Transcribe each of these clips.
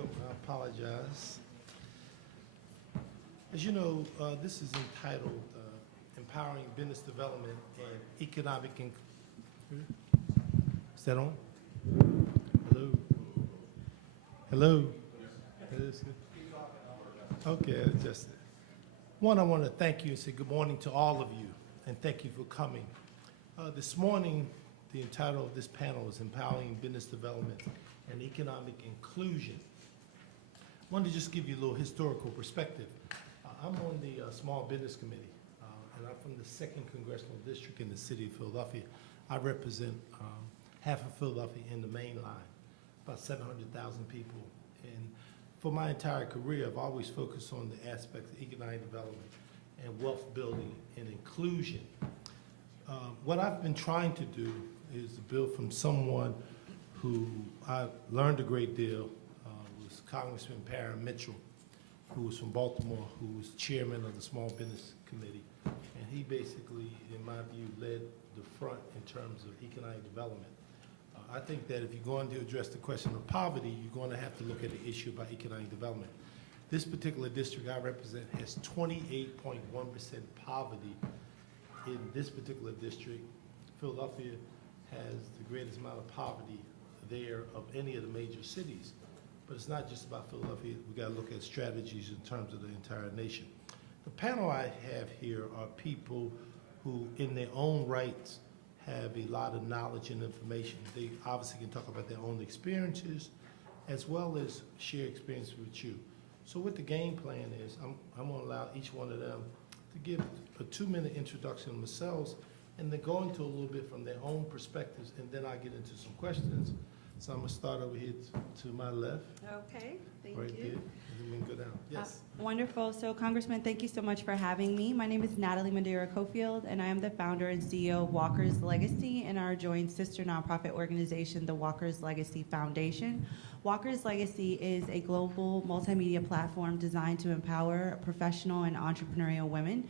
go. I apologize. As you know, this is entitled Empowering Business Development and Economic Is that on? Hello? Hello? It is good? Okay, just one, I want to thank you and say good morning to all of you, and thank you for coming. This morning, the title of this panel is Empowering Business Development and Economic Inclusion. I wanted to just give you a little historical perspective. I'm on the Small Business Committee, and I'm from the 2nd Congressional District in the city of Philadelphia. I represent half of Philadelphia in the main line, about 700,000 people. And for my entire career, I've always focused on the aspects of economic development and wealth building and inclusion. What I've been trying to do is to build from someone who I learned a great deal, was Congressman Parham Mitchell, who was from Baltimore, who was chairman of the Small Business Committee. And he basically, in my view, led the front in terms of economic development. I think that if you're going to address the question of poverty, you're going to have to look at the issue about economic development. This particular district I represent has 28.1% poverty. In this particular district, Philadelphia has the greatest amount of poverty there of any of the major cities. But it's not just about Philadelphia. We got to look at strategies in terms of the entire nation. The panel I have here are people who, in their own rights, have a lot of knowledge and information. They obviously can talk about their own experiences as well as share experience with you. So what the game plan is, I'm going to allow each one of them to give a 2-minute introduction of themselves and then go into a little bit from their own perspectives, and then I get into some questions. So I'm going to start over here to my left. Okay, thank right you. There, and then we can go down. Yes. Wonderful. So, Congressman, thank you so much for having me. My name is Natalie Madeira Cofield, and I am the founder and CEO of Walker's Legacy and our joint sister nonprofit organization, the Walker's Legacy Foundation. Walker's Legacy is a global multimedia platform designed to empower professional and entrepreneurial women,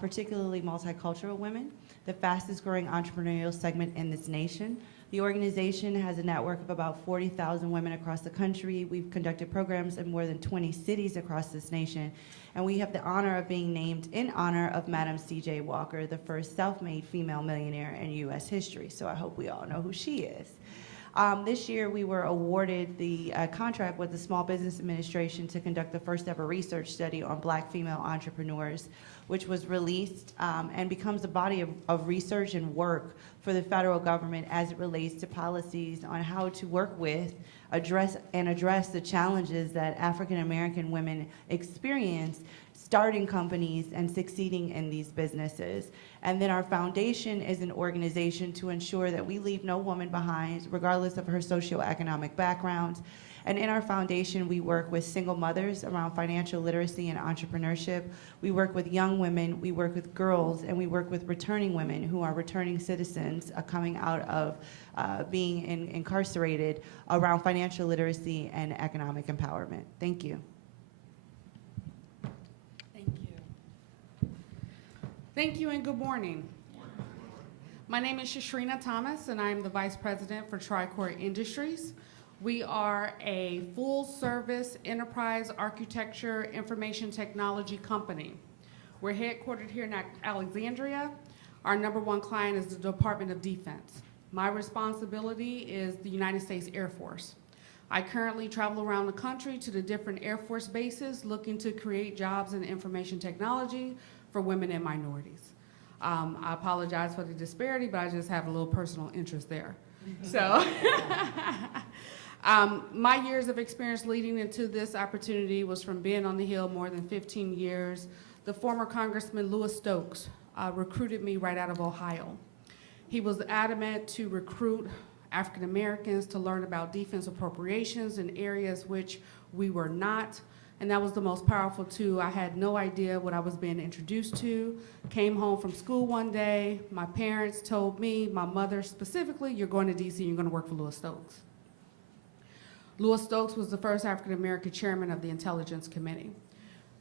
particularly multicultural women, the fastest growing entrepreneurial segment in this nation. The organization has a network of about 40,000 women across the country. We've conducted programs in more than 20 cities across this nation. And we have the honor of being named in honor of Madam C.J. Walker, the first self-made female millionaire in U.S. history. So I hope we all know who she is. This year, we were awarded the contract with the Small Business Administration to conduct the first ever research study on Black female entrepreneurs, which was released and becomes a body of research and work for the federal government as it relates to policies on how to work with, address the challenges that African American women experience starting companies and succeeding in these businesses. And then our foundation is an organization to ensure that we leave no woman behind, regardless of her socioeconomic background. And in our foundation, we work with single mothers around financial literacy and entrepreneurship. We work with young women, we work with girls, and we work with returning women who are returning citizens coming out of being incarcerated around financial literacy and economic empowerment. Thank you. Thank you and good morning. My name is Shishrina Thomas, and I am the Vice President for Tricor Industries. We are a full-service enterprise architecture information technology company. We're headquartered here in Alexandria. Our #1 client is the Department of Defense. My responsibility is the United States Air Force. I currently travel around the country to the different Air Force bases looking to create jobs in information technology for women and minorities. I apologize for the disparity, but I just have a little personal interest there. So, my years of experience leading into this opportunity was from being on the Hill more than 15 years. The former Congressman Louis Stokes recruited me right out of Ohio. He was adamant to recruit African Americans to learn about defense appropriations in areas which we were not. And that was the most powerful tool. I had no idea what I was being introduced to. Came home from school one day. My parents told me, my mother specifically, you're going to DC, you're going to work for Louis Stokes. Louis Stokes was the first African American chairman of the Intelligence Committee.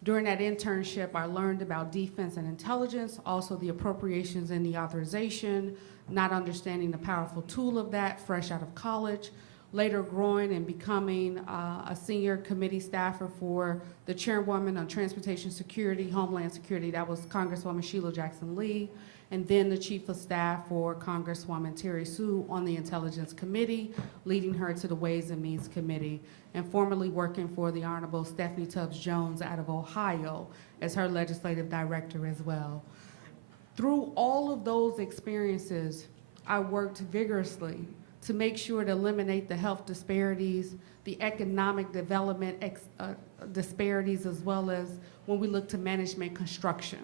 During that internship, I learned about defense and intelligence, also the appropriations and the authorization, not understanding the powerful tool of that fresh out of college. later growing and becoming a senior committee staffer for the chairwoman on transportation security, homeland security. That was Congresswoman Sheila Jackson Lee, and then the chief of staff for Congresswoman Terry Sue on the Intelligence Committee, leading her to the Ways and Means Committee, and formerly working for the Honorable Stephanie Tubbs Jones out of Ohio as her legislative director as well. Through all of those experiences, I worked vigorously to make sure to eliminate the health disparities, the economic development disparities, as well as when we look to management construction.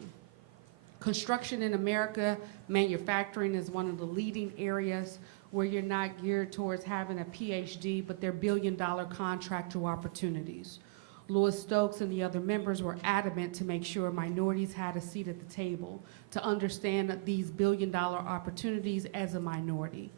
Construction in America, manufacturing is one of the leading areas where you're not geared towards having a PhD, but they're billion-dollar contractor opportunities. Louis Stokes and the other members were adamant to make sure minorities had a seat at the table, to understand these billion-dollar opportunities as a minority.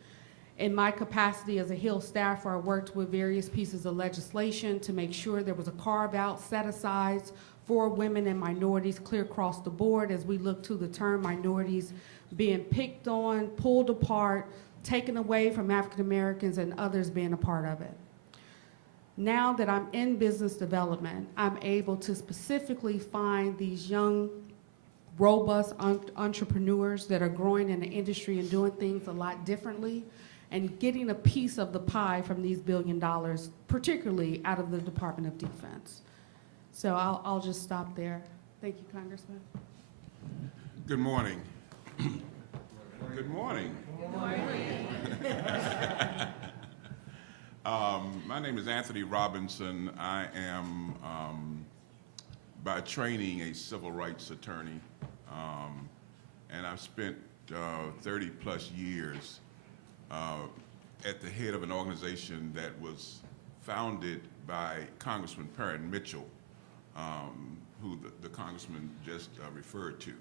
In my capacity as a Hill staffer, I worked with various pieces of legislation to make sure there was a carve-out set-asides for women and minorities clear across the board as we look to the term minorities being picked on, pulled apart, taken away from African Americans and others being a part of it. Now that I'm in business development, I'm able to specifically find these young, robust entrepreneurs that are growing in the industry and doing things a lot differently, and getting a piece of the pie from these $1 billion, particularly out of the Department of Defense. So I'll just stop there. Thank you, Congressman. Good morning. Good morning. Good morning. My name is Anthony Robinson. I am, by training, a civil rights attorney, and I've spent 30 plus years at the head of an organization that was founded by Congressman Perrin Mitchell, who the congressman just referred to,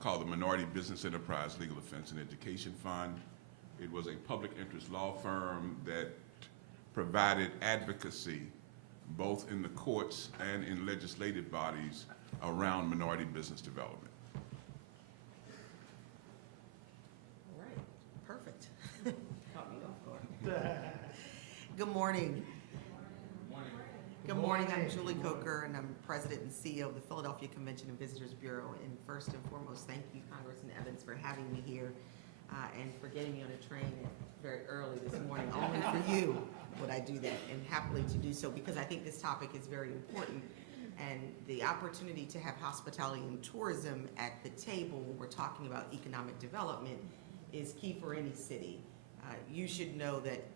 called the Minority Business Enterprise Legal Defense and Education Fund. It was a public interest law firm that provided advocacy both in the courts and in legislative bodies around minority business development. All right, perfect. Good morning. Good morning, I'm Julie Coker, and I'm President and CEO of the Philadelphia Convention and Visitors Bureau. And first and foremost, thank you, Congressman Evans, for having me here and for getting me on a train very early this morning. Only for you would I do that, and happily to do so, because I think this topic is very important. And the opportunity to have hospitality and tourism at the table when we're talking about economic development is key for any city. You should know that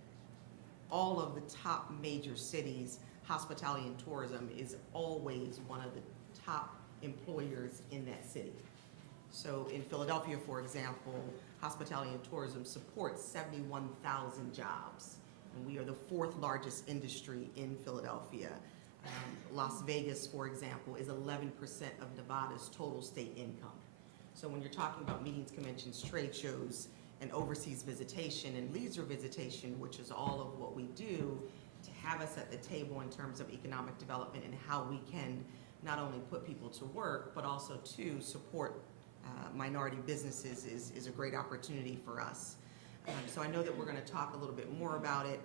all of the top major cities, hospitality and tourism is always one of the top employers in that city. So in Philadelphia, for example, hospitality and tourism supports 71,000 jobs. And we are the 4th largest industry in Philadelphia. Las Vegas, for example, is 11% of Nevada's total state income. So when you're talking about meetings, conventions, trade shows, and overseas visitation and leisure visitation, which is all of what we do, to have us at the table in terms of economic development and how we can not only put people to work, but also to support minority businesses is a great opportunity for us. So I know that we're going to talk a little bit more about it,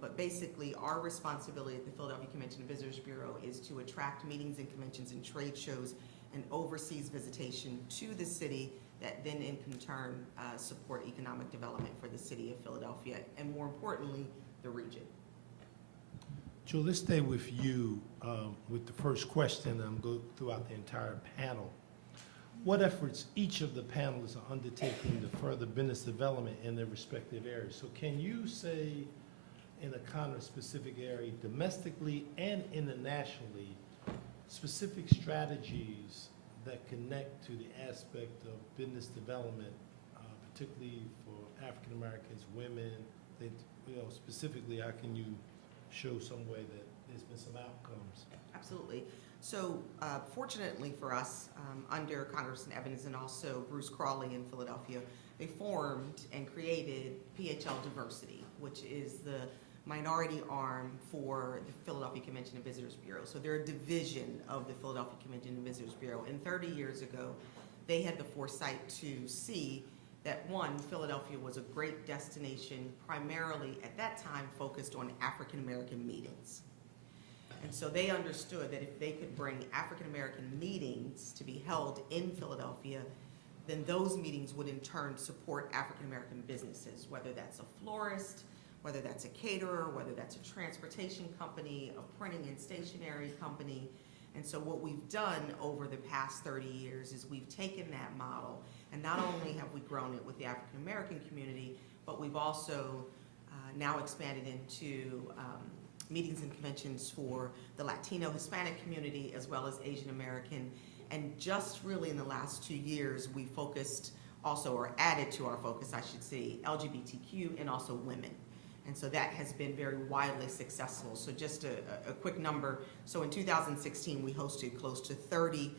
but basically our responsibility at the Philadelphia Convention and Visitors Bureau is to attract meetings and conventions and trade shows and overseas visitation to the city that then in turn support economic development for the city of Philadelphia and, more importantly, the region. Joe, let's stay with you with the first question, and go throughout the entire panel. What efforts each of the panelists are undertaking to further business development in their respective areas? So can you say in a kind of specific area, domestically and internationally, specific strategies that connect to the aspect of business development, particularly for African Americans, women, that, specifically, how can you show some way that there's been some outcomes? Absolutely. So fortunately for us, under Congressman Evans and also Bruce Crawley in Philadelphia, they formed and created PHL Diversity, which is the minority arm for the Philadelphia Convention and Visitors Bureau. So they're a division of the Philadelphia Convention and Visitors Bureau. And 30 years ago, they had the foresight to see that one, Philadelphia was a great destination, primarily at that time focused on African American meetings. And so they understood that if they could bring African American meetings to be held in Philadelphia, then those meetings would in turn support African American businesses, whether that's a florist, whether that's a caterer, whether that's a transportation company, a printing and stationery company. And so what we've done over the past 30 years is we've taken that model, and not only have we grown it with the African American community, but we've also now expanded into meetings and conventions for the Latino Hispanic community as well as Asian American. And just really in the last 2 years, we focused also, or added to our focus, I should say, LGBTQ and also women. And so that has been very widely successful. So just a quick number. So in 2016, we hosted close to 30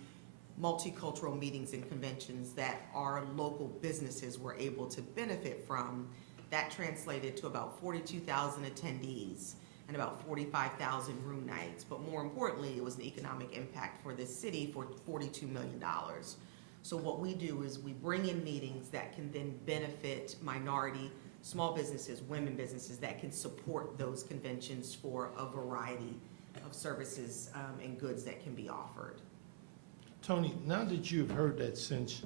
multicultural meetings and conventions that our local businesses were able to benefit from. That translated to about 42,000 attendees and about 45,000 room nights. But more importantly, it was an economic impact for this city for $42 million. So what we do is we bring in meetings that can then benefit minority, small businesses, women businesses that can support those conventions for a variety of services and goods that can be offered. Tony, now that you've heard that since,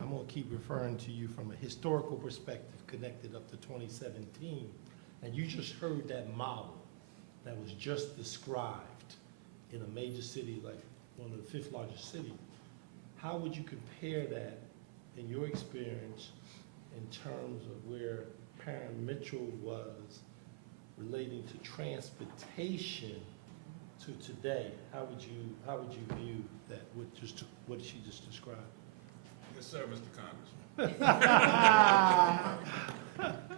I'm going to keep referring to you from a historical perspective connected up to 2017, and you just heard that model that was just described in a major city like one of the 5th largest cities. How would you compare that in your experience in terms of where Parent Mitchell was relating to transportation to today? How would you view that? What she just described? Yes, sir, Mr. Congressman.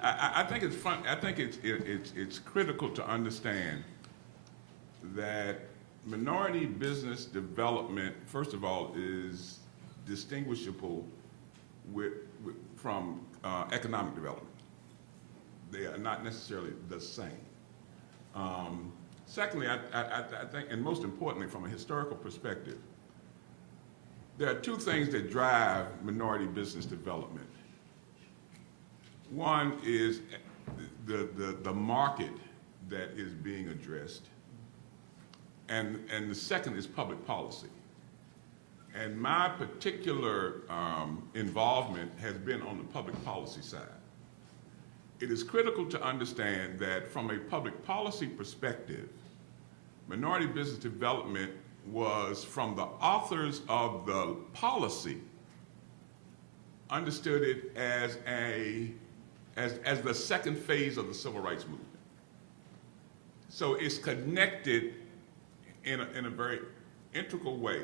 I think it's fun. I think it's critical to understand that minority business development, first of all, is distinguishable from economic development. They are not necessarily the same. Secondly, I think, and most importantly, from a historical perspective, there are 2 things that drive minority business development. One is the market that is being addressed, and the second is public policy. And my particular involvement has been on the public policy side. It is critical to understand that from a public policy perspective, minority business development was, from the authors of the policy, understood it as the second phase of the civil rights movement. So it's connected in a very integral way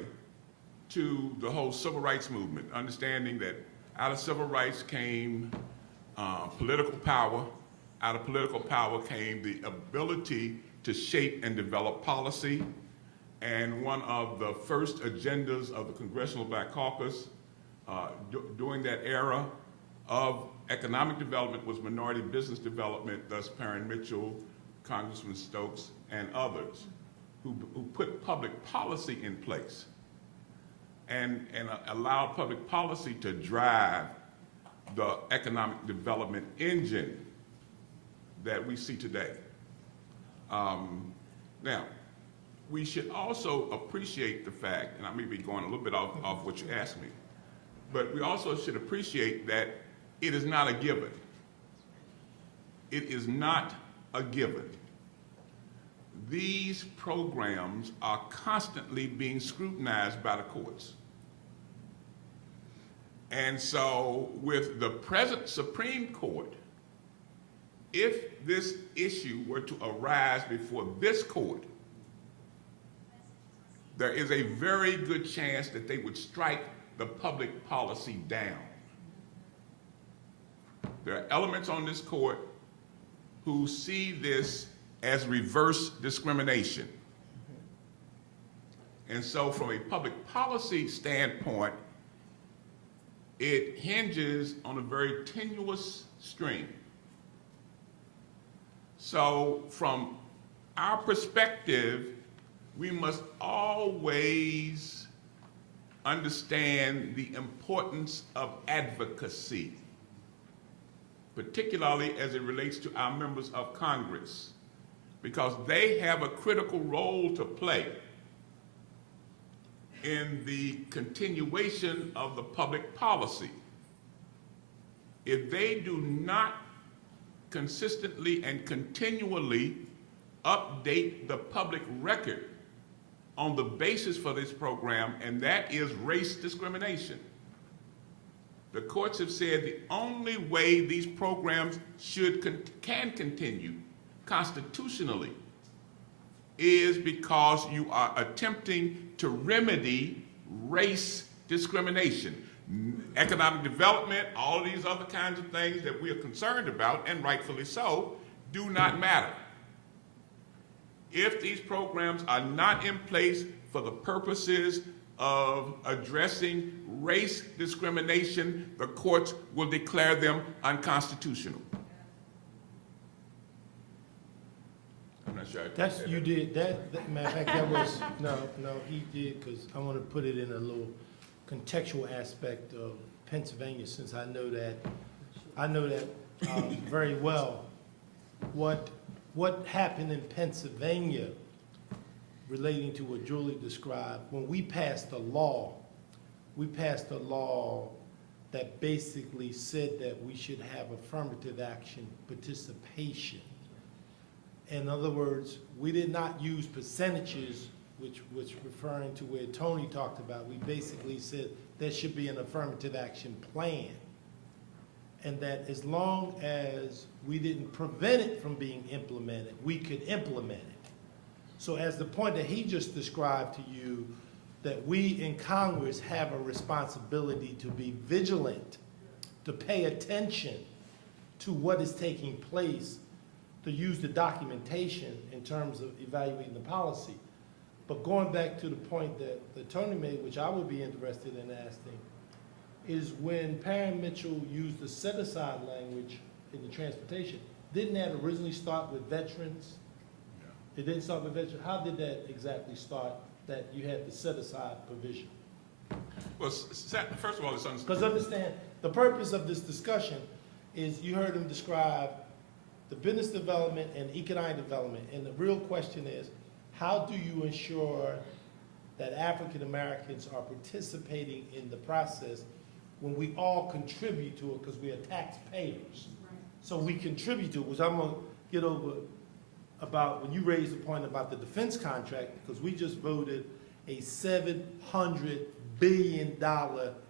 to the whole civil rights movement, understanding that out of civil rights came political power. Out of political power came the ability to shape and develop policy. And one of the first agendas of the Congressional Black Caucus during that era of economic development was minority business development, thus Parent Mitchell, Congressman Stokes, and others who put public policy in place and allowed public policy to drive the economic development engine that we see today. Now, we should also appreciate the fact, and I may be going a little bit off what you asked me, but we also should appreciate that it is not a given. It is not a given. These programs are constantly being scrutinized by the courts. And so with the present Supreme Court, if this issue were to arise before this court, there is a very good chance that they would strike the public policy down. There are elements on this court who see this as reverse discrimination. And so from a public policy standpoint, it hinges on a very tenuous string. So from our perspective, we must always understand the importance of advocacy. particularly as it relates to our members of Congress, because they have a critical role to play in the continuation of the public policy. If they do not consistently and continually update the public record on the basis for this program, and that is race discrimination. The courts have said the only way these programs can continue constitutionally is because you are attempting to remedy race discrimination. Economic development, all of these other kinds of things that we are concerned about, and rightfully so, do not matter. If these programs are not in place for the purposes of addressing race discrimination, the courts will declare them unconstitutional. I'm not sure. That's, you did, that, matter of fact, that was, no, he did, because I want to put it in a little contextual aspect of Pennsylvania, since I know that very well. What happened in Pennsylvania relating to what Julie described, when we passed a law that basically said that we should have affirmative action participation. In other words, we did not use percentages, which referring to where Tony talked about. We basically said there should be an affirmative action plan, and that as long as we didn't prevent it from being implemented, we could implement it. So as the point that he just described to you, that we in Congress have a responsibility to be vigilant, to pay attention to what is taking place, to use the documentation in terms of evaluating the policy. But going back to the point that Tony made, which I would be interested in asking, is when Perrin Mitchell used the set-aside language in the transportation, didn't that originally start with veterans? Yeah. It didn't start with veterans. How did that exactly start, that you had the set-aside provision? Well, first of all, it's because understand, the purpose of this discussion is you heard him describe the business development and economic development, and the real question is, how do you ensure that African Americans are participating in the process when we all contribute to it, because we are taxpayers? Right. So we contribute to it, which I'm going to get over about when you raised the point about the defense contract, because we just voted a $700 billion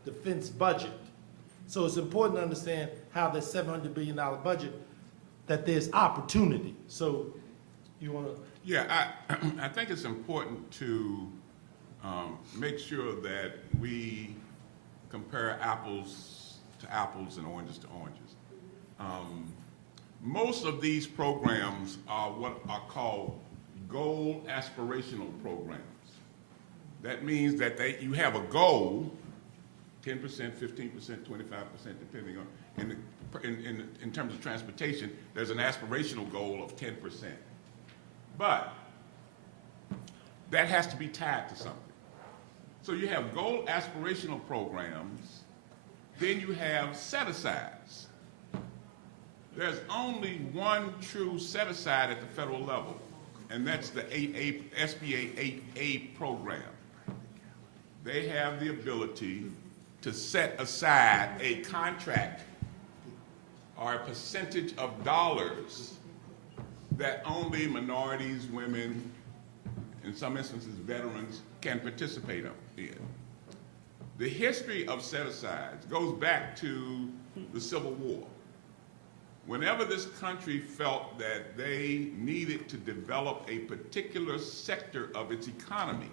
defense budget. So it's important to understand how that $700 billion budget, that there's opportunity. So you want to? Yeah, I think it's important to make sure that we compare apples to apples and oranges to oranges. Most of these programs are what are called goal aspirational programs. That means that you have a goal, 10%, 15%, 25%, depending on, in terms of transportation, there's an aspirational goal of 10%. But that has to be tied to something. So you have goal aspirational programs, then you have set-asides. There's only one true set-aside at the federal level, and that's the SBA 8A program. They have the ability to set aside a contract or a percentage of dollars that only minorities, women, in some instances veterans, can participate in. The history of set-asides goes back to the Civil War. Whenever this country felt that they needed to develop a particular sector of its economy,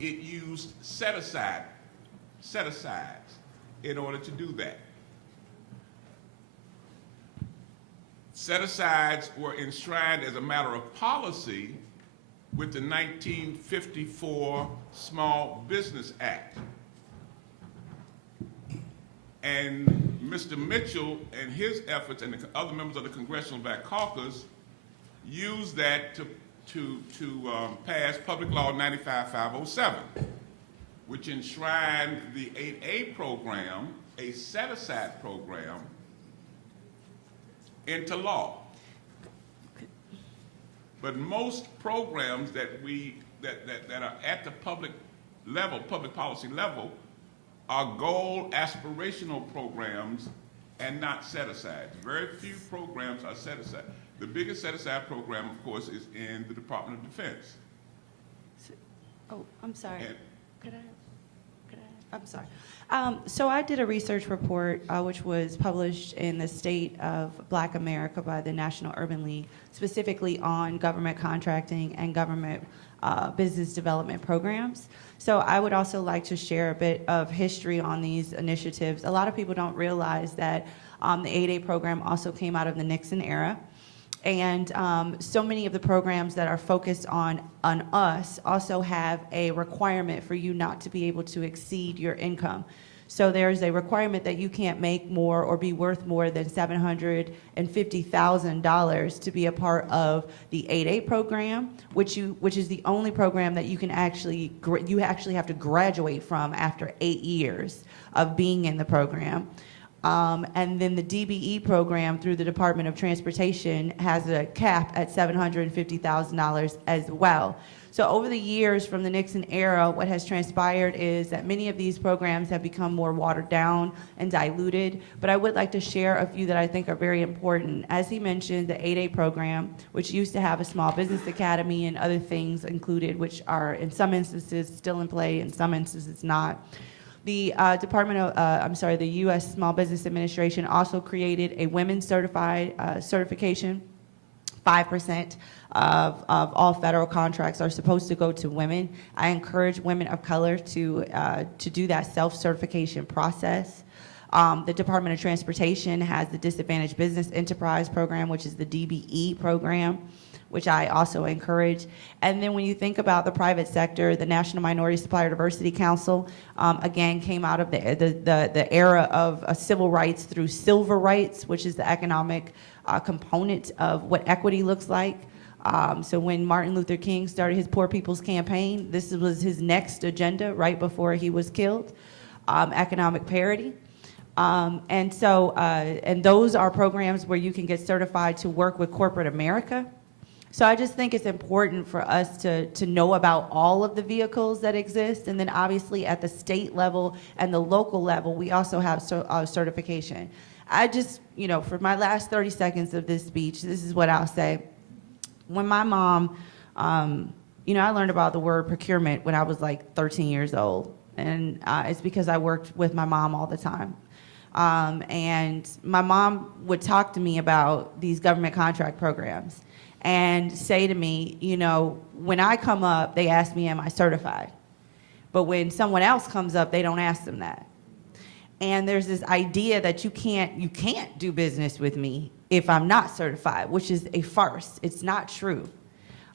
it used set-asides in order to do that. Set-asides were enshrined as a matter of policy with the 1954 Small Business Act. And Mr. Mitchell and his efforts and the other members of the Congressional Black Caucus used that to pass Public Law 95-507, which enshrined the 8A program, a set-aside program, into law. But most programs that are at the public level, public policy level, are goal aspirational programs and not set asides. Very few programs are set aside. The biggest set aside program, of course, is in the Department of Defense. Oh, I'm sorry. And I'm sorry. So I did a research report which was published in the State of Black America by the National Urban League, specifically on government contracting and government business development programs. So I would also like to share a bit of history on these initiatives. A lot of people don't realize that the 8A program also came out of the Nixon era. And so many of the programs that are focused on us also have a requirement for you not to be able to exceed your income. So there's a requirement that you can't make more or be worth more than $750,000 to be a part of the 8A program, which is the only program that you can actually have to graduate from after 8 years of being in the program. And then the DBE program through the Department of Transportation has a cap at $750,000 as well. So over the years from the Nixon era, what has transpired is that many of these programs have become more watered down and diluted, but I would like to share a few that I think are very important. As he mentioned, the 8A program, which used to have a small business academy and other things included, which are in some instances still in play, in some instances not. The the U.S. Small Business Administration also created a women's certification. 5% of all federal contracts are supposed to go to women. I encourage women of color to do that self-certification process. The Department of Transportation has the Disadvantaged Business Enterprise Program, which is the DBE program, which I also encourage. And then when you think about the private sector, the National Minority Supplier Diversity Council, again, came out of the era of civil rights through silver rights, which is the economic component of what equity looks like. So when Martin Luther King started his Poor People's Campaign, this was his next agenda right before he was killed, economic parity. And those are programs where you can get certified to work with corporate America. So I just think it's important for us to know about all of the vehicles that exist. And then obviously at the state level and the local level, we also have certification. I just, for my last 30 seconds of this speech, this is what I'll say. When my mom, I learned about the word procurement when I was like 13 years old. And it's because I worked with my mom all the time. And my mom would talk to me about these government contract programs and say to me, when I come up, they ask me, am I certified? But when someone else comes up, they don't ask them that. And there's this idea that you can't do business with me if I'm not certified, which is a farce. It's not true.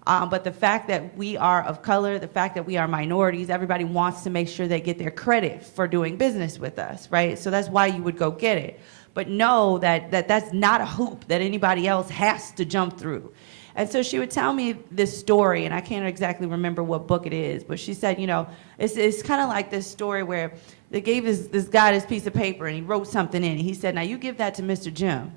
But the fact that we are of color, the fact that we are minorities, everybody wants to make sure they get their credit for doing business with us, right? So that's why you would go get it. But know that that's not a hoop that anybody else has to jump through. And so she would tell me this story, and I can't exactly remember what book it is, but she said, it's kind of like this story where they gave this guy this piece of paper, and he wrote something in it. He said, now you give that to Mr. Jim.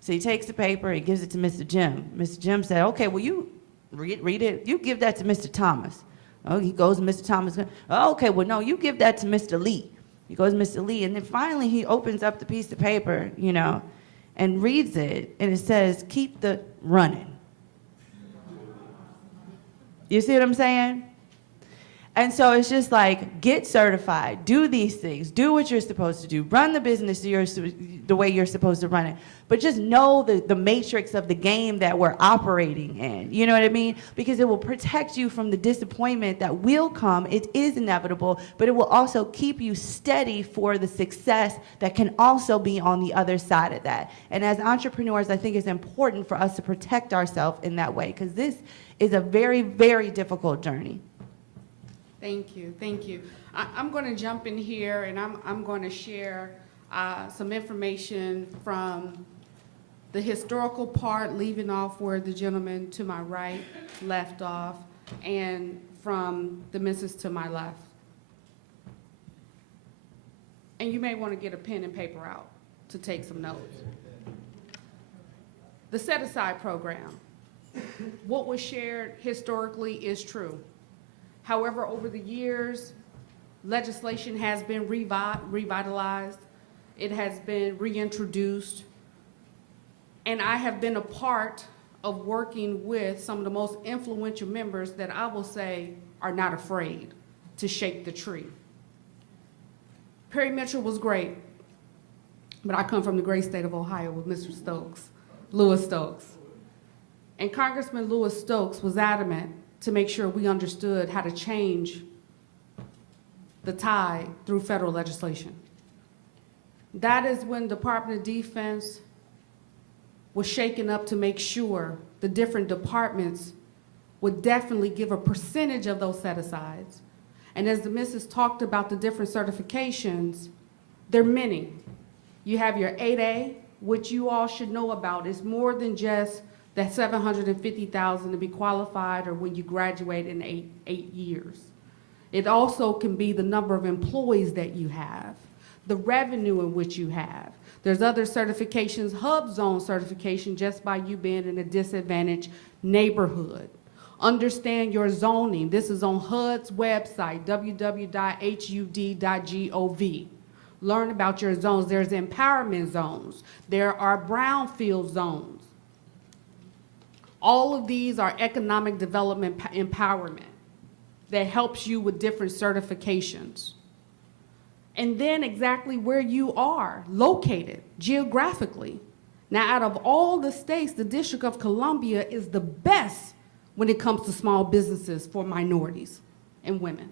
So he takes the paper, he gives it to Mr. Jim. Mr. Jim said, okay, well, you read it. You give that to Mr. Thomas. Oh, he goes to Mr. Thomas. Oh, okay, well, no, you give that to Mr. Lee. He goes to Mr. Lee, and then finally he opens up the piece of paper, and reads it, and it says, keep the running. You see what I'm saying? And so it's just like, get certified, do these things, do what you're supposed to do, run the business the way you're supposed to run it. But just know the matrix of the game that we're operating in. You know what I mean? Because it will protect you from the disappointment that will come. It is inevitable, but it will also keep you steady for the success that can also be on the other side of that. And as entrepreneurs, I think it's important for us to protect ourselves in that way, because this is a very, very difficult journey. Thank you, thank you. I'm going to jump in here, and I'm going to share some information from the historical part, leaving off where the gentleman to my right left off, and from the missus to my left. And you may want to get a pen and paper out to take some notes. The set-aside program. What was shared historically is true. However, over the years, legislation has been revitalized. It has been reintroduced. And I have been a part of working with some of the most influential members that I will say are not afraid to shake the tree. Perry Mitchell was great, but I come from the great state of Ohio with Mr. Stokes, Louis Stokes. And Congressman Louis Stokes was adamant to make sure we understood how to change the tide through federal legislation. That is when the Department of Defense was shaken up to make sure the different departments would definitely give a percentage of those set-asides. And as the missus talked about the different certifications, there are many. You have your 8A, which you all should know about. It's more than just that $750,000 to be qualified or when you graduate in eight years. It also can be the number of employees that you have, the revenue in which you have. There's other certifications, hub zone certification, just by you being in a disadvantaged neighborhood. Understand your zoning. This is on HUD's website, www.hud.gov. Learn about your zones. There's empowerment zones. There are brownfield zones. All of these are economic development empowerment that helps you with different certifications. And then exactly where you are located geographically. Now, out of all the states, the District of Columbia is the best when it comes to small businesses for minorities and women.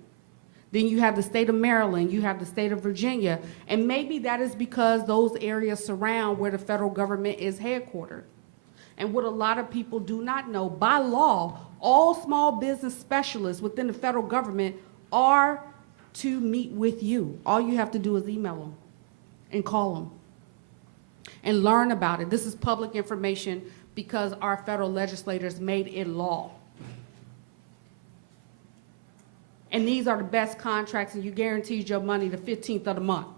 Then you have the state of Maryland, you have the state of Virginia, and maybe that is because those areas surround where the federal government is headquartered. And what a lot of people do not know, by law, all small business specialists within the federal government are to meet with you. All you have to do is email them and call them and learn about it. This is public information because our federal legislators made it law. And these are the best contracts, and you guaranteed your money the 15th of the month.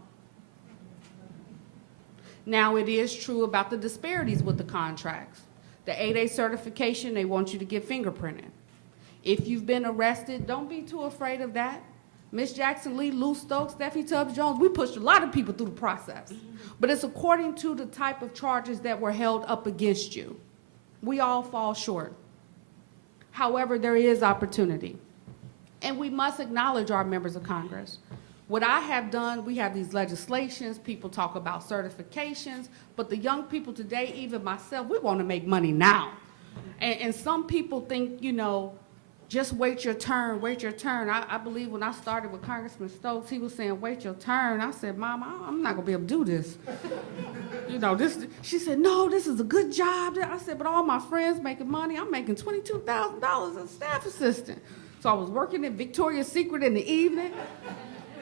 Now, it is true about the disparities with the contracts. The 8A certification, they want you to get fingerprinted. If you've been arrested, don't be too afraid of that. Miss Jackson Lee, Lou Stokes, Steffi Tubbs Jones, we pushed a lot of people through the process. But it's according to the type of charges that were held up against you. We all fall short. However, there is opportunity. And we must acknowledge our members of Congress. What I have done, we have these legislations, people talk about certifications, but the young people today, even myself, we want to make money now. And some people think, you know, just wait your turn, wait your turn. I believe when I started with Congressman Stokes, he was saying, wait your turn. I said, Mom, I'm not gonna be able to do this. You know, she said, no, this is a good job. I said, but all my friends making money, I'm making $22,000 as a staff assistant. So I was working at Victoria's Secret in the evening,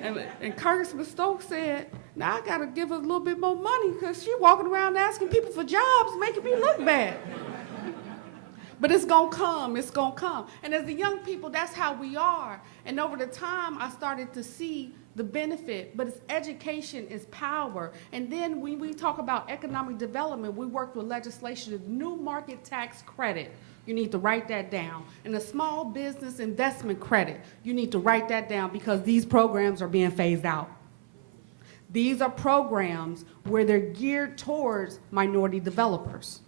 and Congressman Stokes said, now I gotta give her a little bit more money because she's walking around asking people for jobs, making me look bad. But it's gonna come, it's gonna come. And as the young people, that's how we are. And over the time, I started to see the benefit, but it's education is power. And then when we talk about economic development, we work with legislation, the new market tax credit. You need to write that down. And the small business investment credit, you need to write that down because these programs are being phased out. These are programs where they're geared towards minority developers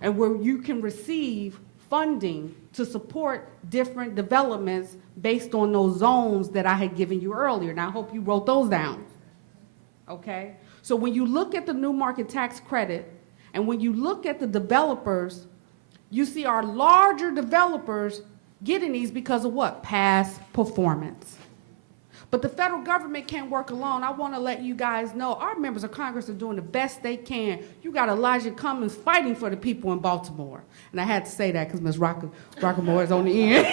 and where you can receive funding to support different developments based on those zones that I had given you earlier. And I hope you wrote those down, okay? So when you look at the new market tax credit and when you look at the developers, you see our larger developers getting these because of what? Past performance. But the federal government can't work alone. I want to let you guys know our members of Congress are doing the best they can. You got Elijah Cummings fighting for the people in Baltimore. And I had to say that because Ms. Rockamore is on the end.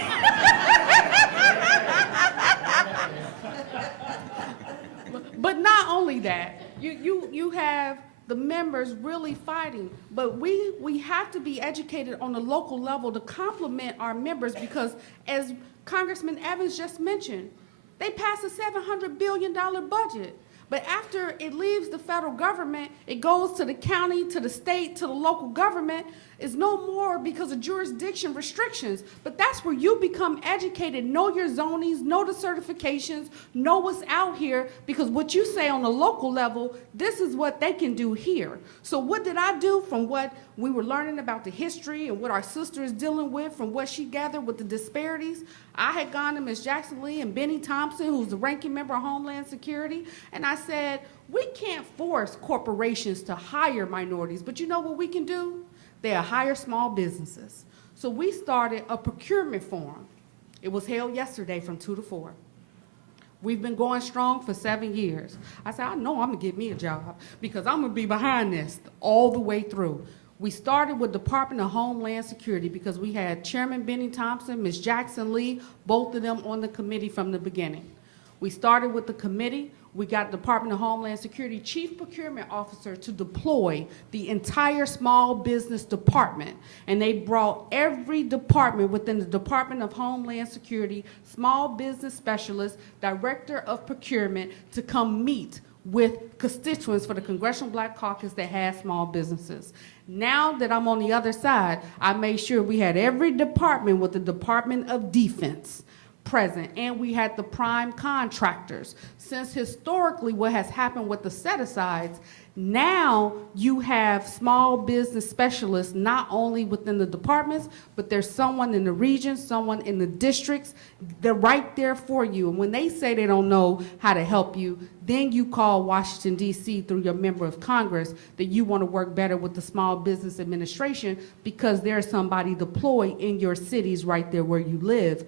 But not only that, you have the members really fighting, but we have to be educated on the local level to complement our members because as Congressman Evans just mentioned, they passed a $700 billion budget. But after it leaves the federal government, it goes to the county, to the state, to the local government. It's no more because of jurisdiction restrictions. But that's where you become educated, know your zonings, know the certifications, know what's out here, because what you say on the local level, this is what they can do here. So what did I do from what we were learning about the history and what our sister is dealing with, from what she gathered with the disparities? I had gone to Ms. Jackson Lee and Benny Thompson, who's the ranking member of Homeland Security, and I said, we can't force corporations to hire minorities, but you know what we can do? They'll hire small businesses. So we started a procurement forum. It was held yesterday from 2 to 4. We've been going strong for 7 years. I said, I know I'm gonna get me a job because I'm gonna be behind this all the way through. We started with Department of Homeland Security because we had Chairman Benny Thompson, Ms. Jackson Lee, both of them on the committee from the beginning. We started with the committee. We got Department of Homeland Security Chief Procurement Officer to deploy the entire small business department. And they brought every department within the Department of Homeland Security, small business specialist, director of procurement, to come meet with constituents for the Congressional Black Caucus that had small businesses. Now that I'm on the other side, I made sure we had every department with the Department of Defense present, and we had the prime contractors. Since historically what has happened with the set-asides, now you have small business specialists not only within the departments, but there's someone in the region, someone in the districts. They're right there for you. And when they say they don't know how to help you, then you call Washington, D.C. through your member of Congress that you want to work better with the Small Business Administration because there's somebody deployed in your cities right there where you live.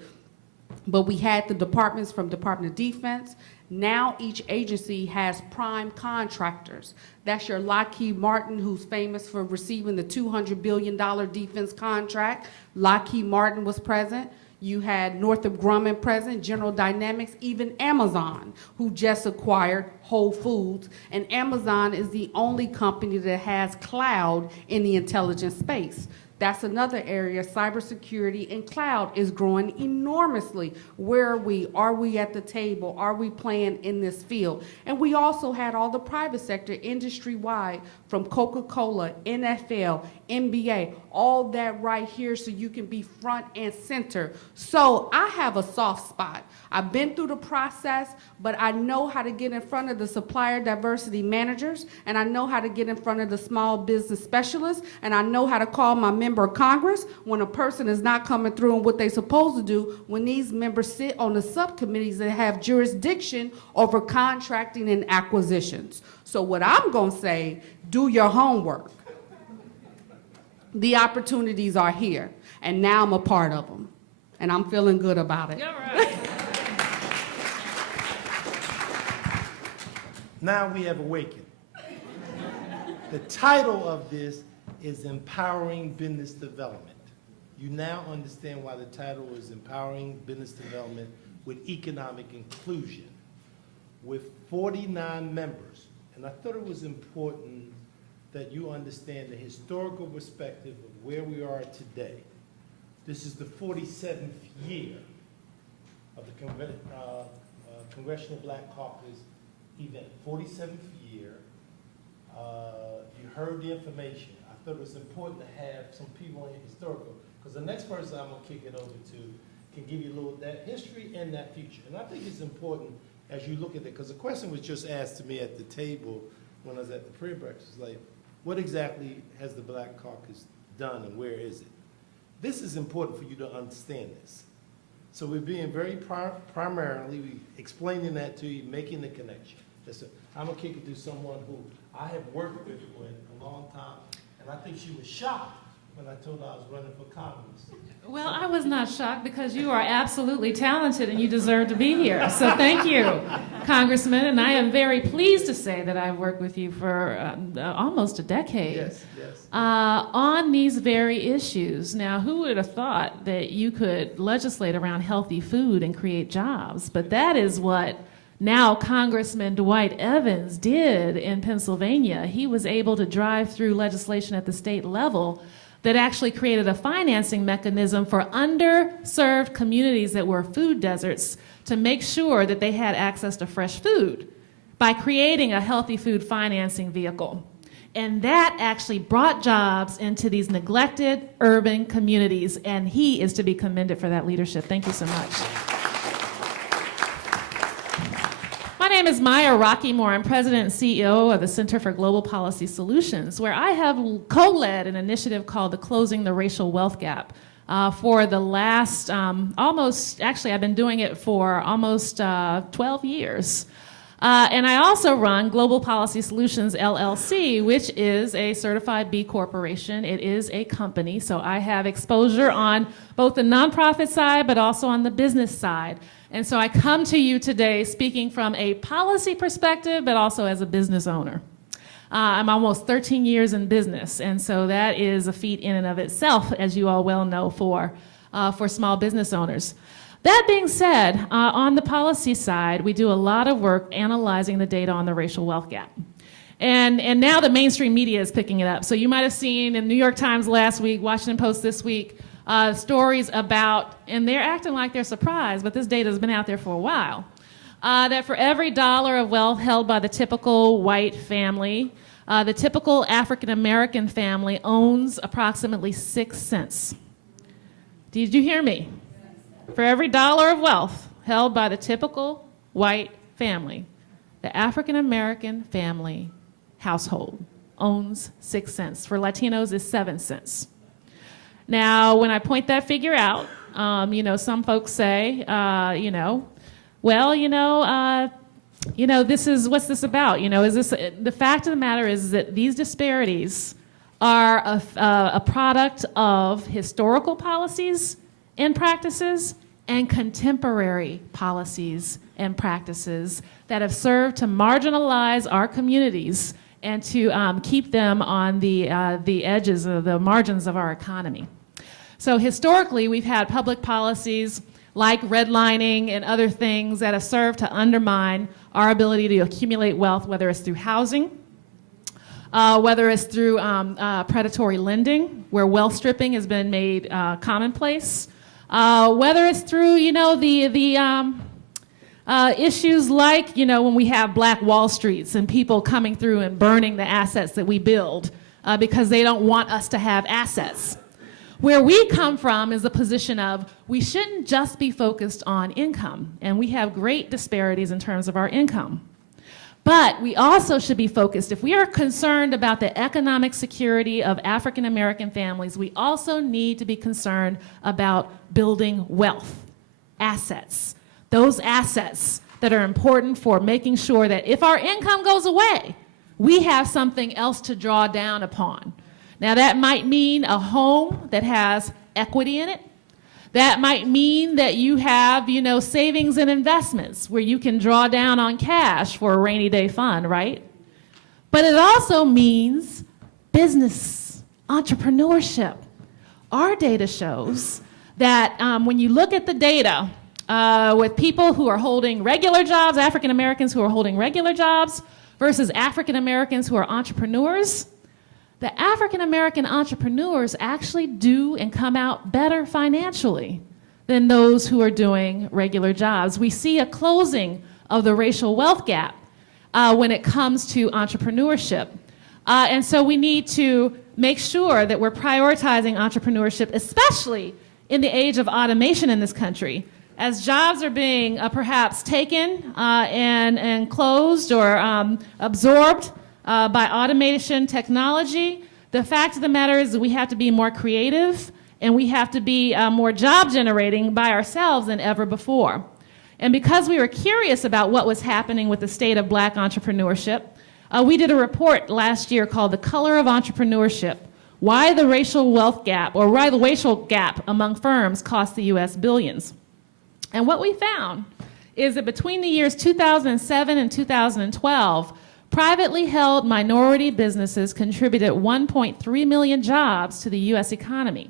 But we had the departments from Department of Defense. Now each agency has prime contractors. That's your Lockheed Martin, who's famous for receiving the $200 billion defense contract. Lockheed Martin was present. You had Northrop Grumman present, General Dynamics, even Amazon, who just acquired Whole Foods. And Amazon is the only company that has cloud in the intelligence space. That's another area. Cybersecurity and cloud is growing enormously. Where are we? Are we at the table? Are we playing in this field? And we also had all the private sector industry-wide, from Coca-Cola, NFL, NBA, all that right here so you can be front and center. So I have a soft spot. I've been through the process, but I know how to get in front of the supplier diversity managers, and I know how to get in front of the small business specialists, and I know how to call my member of Congress when a person is not coming through and what they're supposed to do when these members sit on the subcommittees that have jurisdiction over contracting and acquisitions. So what I'm going to say, do your homework. The opportunities are here, and now I'm a part of them, and I'm feeling good about it. All right. Now we have awakened. The title of this is Empowering Business Development. You now understand why the title is Empowering Business Development with Economic Inclusion, with 49 members. And I thought it was important that you understand the historical perspective of where we are today. This is the 47th year of the Congressional Black Caucus event, 47th year. You heard the information. I thought it was important to have some people in historical, because the next person I'm gonna kick it over to can give you a little that history and that future. And I think it's important as you look at it, because the question was just asked to me at the table when I was at the prayer breakfast, like, what exactly has the Black Caucus done and where is it? This is important for you to understand this. So we're being very primarily explaining that to you, making the connection. I'm gonna kick it to someone who I have worked with for a long time, and I think she was shocked when I told her I was running for Congress. Well, I was not shocked because you are absolutely talented and you deserve to be here. So thank you, Congressman. And I am very pleased to say that I've worked with you for almost a decade. Yes. On these very issues. Now, who would have thought that you could legislate around healthy food and create jobs? But that is what now Congressman Dwight Evans did in Pennsylvania. He was able to drive through legislation at the state level that actually created a financing mechanism for underserved communities that were food deserts to make sure that they had access to fresh food. by creating a healthy food financing vehicle. And that actually brought jobs into these neglected urban communities, and he is to be commended for that leadership. Thank you so much. My name is Maya Morin, President and CEO of the Center for Global Policy Solutions, where I have co-led an initiative called the Closing the Racial Wealth Gap for the last I've been doing it for almost 12 years. And I also run Global Policy Solutions, LLC, which is a certified B Corporation. It is a company, so I have exposure on both the nonprofit side, but also on the business side. And so I come to you today speaking from a policy perspective, but also as a business owner. I'm almost 13 years in business, and so that is a feat in and of itself, as you all well know, for small business owners. That being said, on the policy side, we do a lot of work analyzing the data on the racial wealth gap. And now the mainstream media is picking it up. So you might have seen in New York Times last week, Washington Post this week, stories about, and they're acting like they're surprised, but this data has been out there for a while, that for every dollar of wealth held by the typical white family, the typical African-American family owns approximately 6 cents. Did you hear me? For every dollar of wealth held by the typical white family, the African-American family household owns 6 cents. For Latinos, it's 7 cents. Now, when I point that figure out, some folks say, what's this about? Is this the fact of the matter is that these disparities are a product of historical policies and practices and contemporary policies and practices that have served to marginalize our communities and to keep them on the edges of the margins of our economy. So historically, we've had public policies like redlining and other things that have served to undermine our ability to accumulate wealth, whether it's through housing, whether it's through predatory lending, where wealth stripping has been made commonplace, whether it's through, the issues like, when we have Black Wall Streets and people coming through and burning the assets that we build because they don't want us to have assets. Where we come from is the position of we shouldn't just be focused on income, and we have great disparities in terms of our income. But we also should be focused, if we are concerned about the economic security of African American families, we also need to be concerned about building wealth, assets, those assets that are important for making sure that if our income goes away, we have something else to draw down upon. Now that might mean a home that has equity in it. That might mean that you have, savings and investments where you can draw down on cash for a rainy day fund, right? But it also means business, entrepreneurship. Our data shows that when you look at the data with people who are holding regular jobs, African Americans who are holding regular jobs versus African Americans who are entrepreneurs, the African American entrepreneurs actually do and come out better financially than those who are doing regular jobs. We see a closing of the racial wealth gap when it comes to entrepreneurship. And so we need to make sure that we're prioritizing entrepreneurship, especially in the age of automation in this country. As jobs are being perhaps taken and closed or absorbed by automation technology, the fact of the matter is that we have to be more creative and we have to be more job generating by ourselves than ever before. And because we were curious about what was happening with the state of Black entrepreneurship, we did a report last year called The Color of Entrepreneurship, Why the Racial Wealth Gap, or Why the Racial Gap Among Firms Cost the U.S. Billions. And what we found is that between the years 2007 and 2012, privately held minority businesses contributed 1.3 million jobs to the U.S. economy.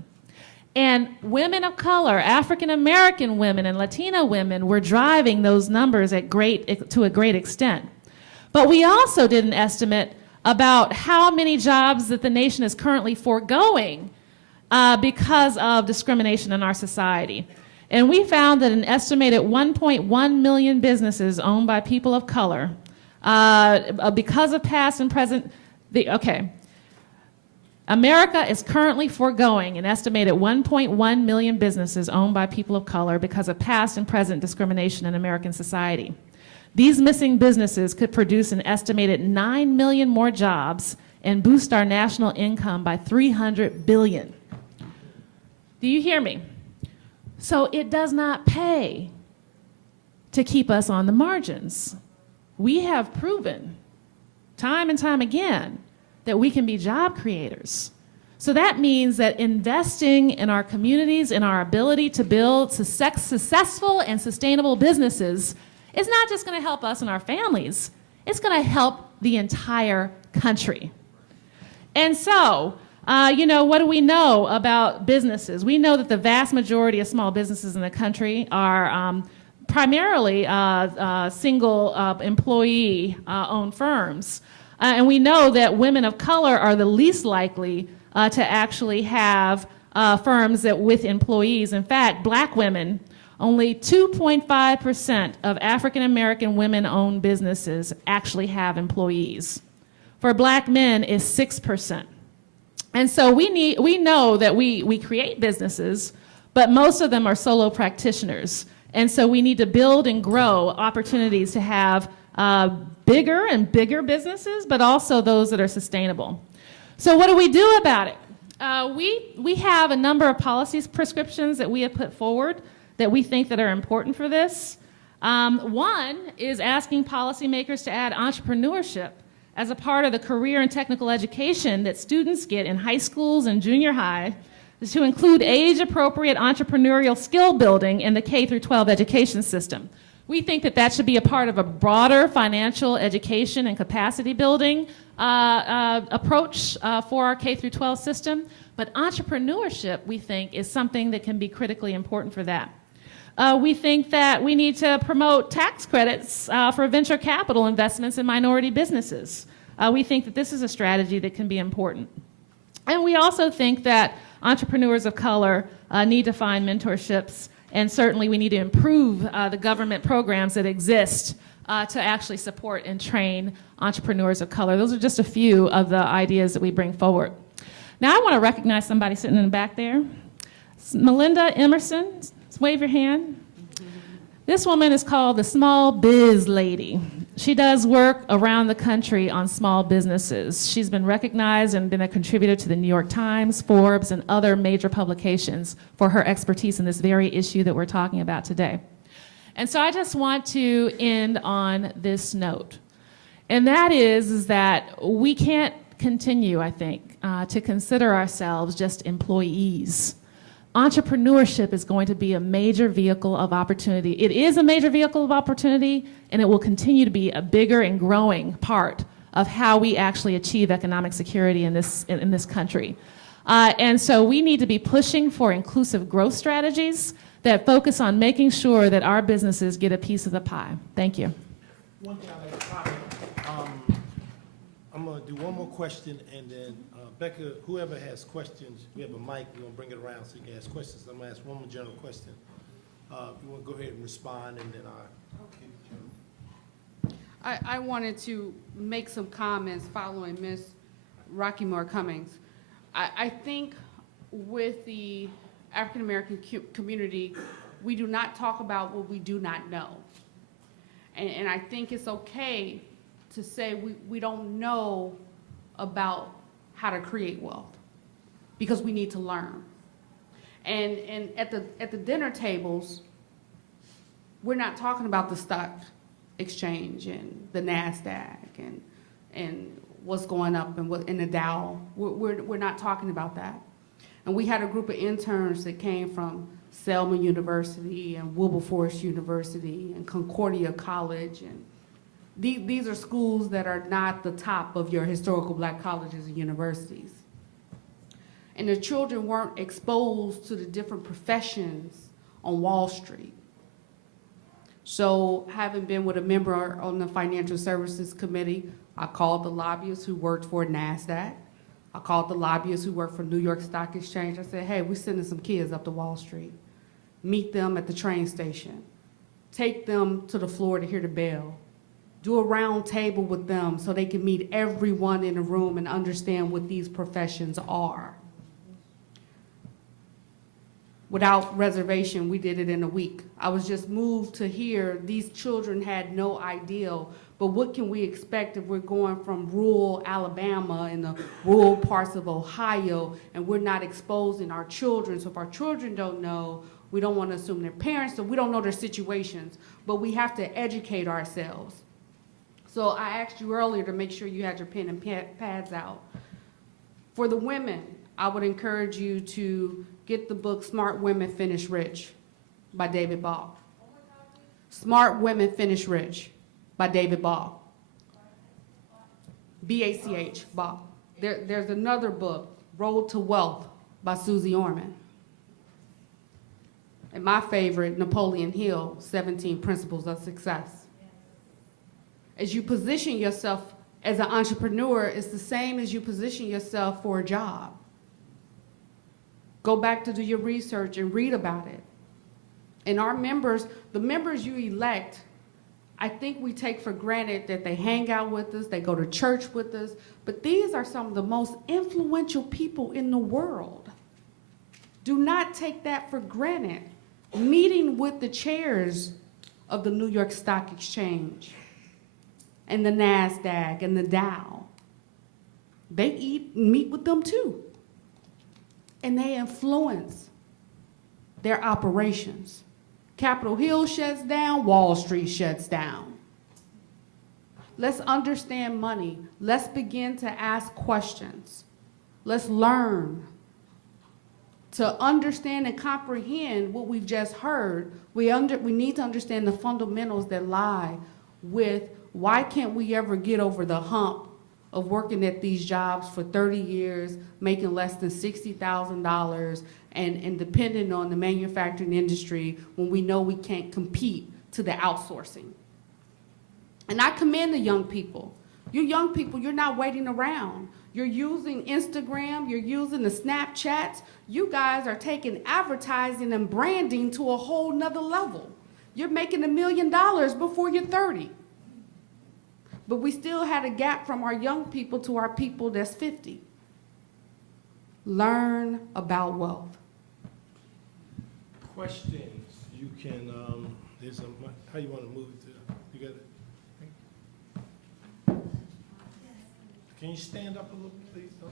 And women of color, African American women and Latina women were driving those numbers to a great extent. But we also did an estimate about how many jobs that the nation is currently foregoing because of discrimination in our society. And we found that an estimated 1.1 million businesses owned by people of color Because of past and present, America is currently foregoing an estimated 1.1 million businesses owned by people of color because of past and present discrimination in American society. These missing businesses could produce an estimated 9 million more jobs and boost our national income by $300 billion. Do you hear me? So it does not pay to keep us on the margins. We have proven time and time again that we can be job creators. So that means that investing in our communities, in our ability to build successful and sustainable businesses is not just gonna help us and our families, it's gonna help the entire country. And so, what do we know about businesses? We know that the vast majority of small businesses in the country are primarily single employee owned firms. And we know that women of color are the least likely to actually have firms that with employees. In fact, black women, only 2.5% of African American women-owned businesses actually have employees. For black men, is 6%. And so we know that we create businesses, but most of them are solo practitioners. And so we need to build and grow opportunities to have bigger and bigger businesses, but also those that are sustainable. So what do we do about it? We have a number of policies prescriptions that we have put forward that we think that are important for this. One is asking policymakers to add entrepreneurship as a part of the career and technical education that students get in high schools and junior high, is to include age-appropriate entrepreneurial skill building in the K through 12 education system. We think that that should be a part of a broader financial education and capacity building approach for our K through 12 system. But entrepreneurship, we think, is something that can be critically important for that. We think that we need to promote tax credits for venture capital investments in minority businesses. We think that this is a strategy that can be important. And we also think that entrepreneurs of color need to find mentorships, and certainly we need to improve the government programs that exist to actually support and train entrepreneurs of color. Those are just a few of the ideas that we bring forward. Now I want to recognize somebody sitting in the back there. Melinda Emerson, wave your hand. This woman is called the Small Biz Lady. She does work around the country on small businesses. She's been recognized and been a contributor to the New York Times, Forbes, and other major publications for her expertise in this very issue that we're talking about today. And so I just want to end on this note. And that is that we can't continue, I think, to consider ourselves just employees. Entrepreneurship is going to be a major vehicle of opportunity. It is a major vehicle of opportunity, and it will continue to be a bigger and growing part of how we actually achieve economic security in this country. And so we need to be pushing for inclusive growth strategies that focus on making sure that our businesses get a piece of the pie. Thank you. One thing I'd like to comment, I'm going to do one more question, and then Becca, whoever has questions, we have a mic, we're going to bring it around so you can ask questions. I'm going to ask one more general question. You want to go ahead and respond, and then I wanted to make some comments following Ms. Rocky Moore Cummings. I think with the African American community, we do not talk about what we do not know. And I think it's okay to say we don't know about how to create wealth, because we need to learn. And at the dinner tables, we're not talking about the stock exchange and the NASDAQ and what's going up and what in the Dow. We're not talking about that. And we had a group of interns that came from Selma University and Wilberforce University and Concordia College, and these are schools that are not the top of your historical black colleges and universities. And the children weren't exposed to the different professions on Wall Street. So having been with a member on the Financial Services Committee, I called the lobbyists who worked for NASDAQ. I called the lobbyists who worked for New York Stock Exchange. I said, hey, we're sending some kids up to Wall Street. Meet them at the train station. Take them to the floor to hear the bell. do a round table with them so they can meet everyone in the room and understand what these professions are. Without reservation, we did it in a week. I was just moved to hear these children had no idea, but what can we expect if we're going from rural Alabama and the rural parts of Ohio and we're not exposing our children? So if our children don't know, we don't want to assume their parents, so we don't know their situations, but we have to educate ourselves. So I asked you earlier to make sure you had your pen and pads out. For the women, I would encourage you to get the book Smart Women Finish Rich by David Ball. Smart Women Finish Rich by David Ball. B-A-C-H, Ball. There's another book, Road to Wealth by Susie Orman. And my favorite, Napoleon Hill, 17 Principles of Success. As you position yourself as an entrepreneur, it's the same as you position yourself for a job. Go back to do your research and read about it. And our members, the members you elect, I think we take for granted that they hang out with us, they go to church with us, but these are some of the most influential people in the world. Do not take that for granted. Meeting with the chairs of the New York Stock Exchange and the NASDAQ and the Dow, they meet with them too. And they influence their operations. Capitol Hill shuts down, Wall Street shuts down. Let's understand money. Let's begin to ask questions. Let's learn. To understand and comprehend what we've just heard, we need to understand the fundamentals that lie with why can't we ever get over the hump of working at these jobs for 30 years, making less than $60,000 and depending on the manufacturing industry when we know we can't compete to the outsourcing. And I commend the young people. You young people, you're not waiting around. You're using Instagram, you're using the Snapchats. You guys are taking advertising and branding to a whole nother level. You're making $1 million before you're 30. But we still had a gap from our young people to our people that's 50. Learn about wealth. Questions, you can, there's a, how you want to move it to, you got it? Can you stand up a little, please? So,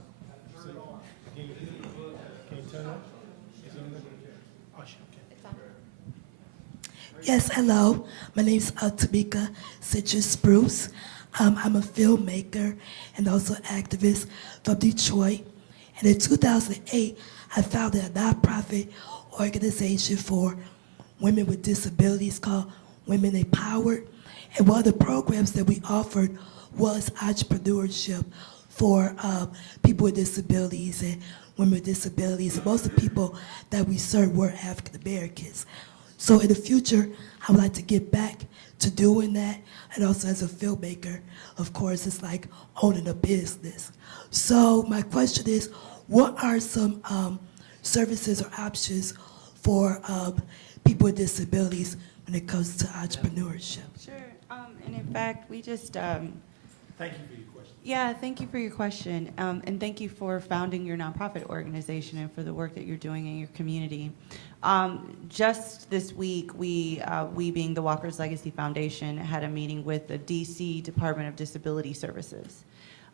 can you turn up? Is it on there? Oh, sure, okay. Yes, hello. My name is Tamika Spruce. I'm a filmmaker and also activist from Detroit. And in 2008, I founded a nonprofit organization for women with disabilities called Women Empowered. And one of the programs that we offered was entrepreneurship for people with disabilities and women with disabilities. And most of the people that we serve were African Americans. So in the future, I would like to get back to doing that. And also as a filmmaker, of course, it's like owning a business. So my question is, what are some services or options for people with disabilities when it comes to entrepreneurship? Sure. And in fact, we just Thank you for your question. yeah, thank you for your question, and thank you for founding your nonprofit organization and for the work that you're doing in your community. Just this week, we being the Walker's Legacy Foundation, had a meeting with the DC Department of Disability Services.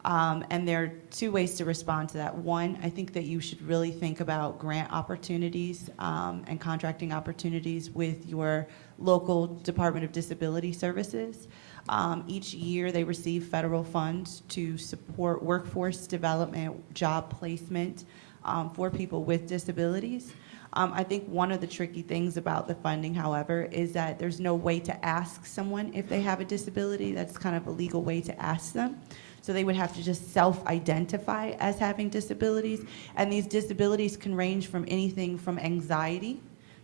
And there are two ways to respond to that. One, I think that you should really think about grant opportunities and contracting opportunities with your local Department of Disability Services. Each year they receive federal funds to support workforce development, job placement for people with disabilities. I think one of the tricky things about the funding, however, is that there's no way to ask someone if they have a disability. That's kind of a legal way to ask them. So they would have to just self-identify as having disabilities. And these disabilities can range from anything from anxiety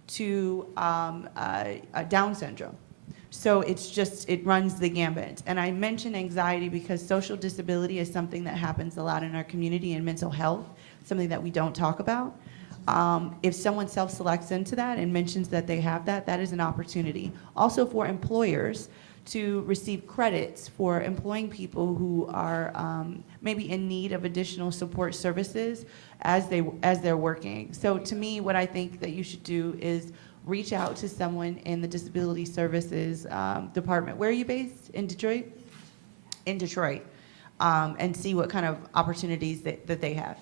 to Down syndrome. So it's just, it runs the gambit. And I mention anxiety because social disability is something that happens a lot in our community, and mental health, something that we don't talk about. If someone self-selects into that and mentions that they have that, that is an opportunity. Also for employers to receive credits for employing people who are maybe in need of additional support services as they're working. So to me, what I think that you should do is reach out to someone in the Disability Services Department. Where are you based? In Detroit? In Detroit. And see what kind of opportunities that they have.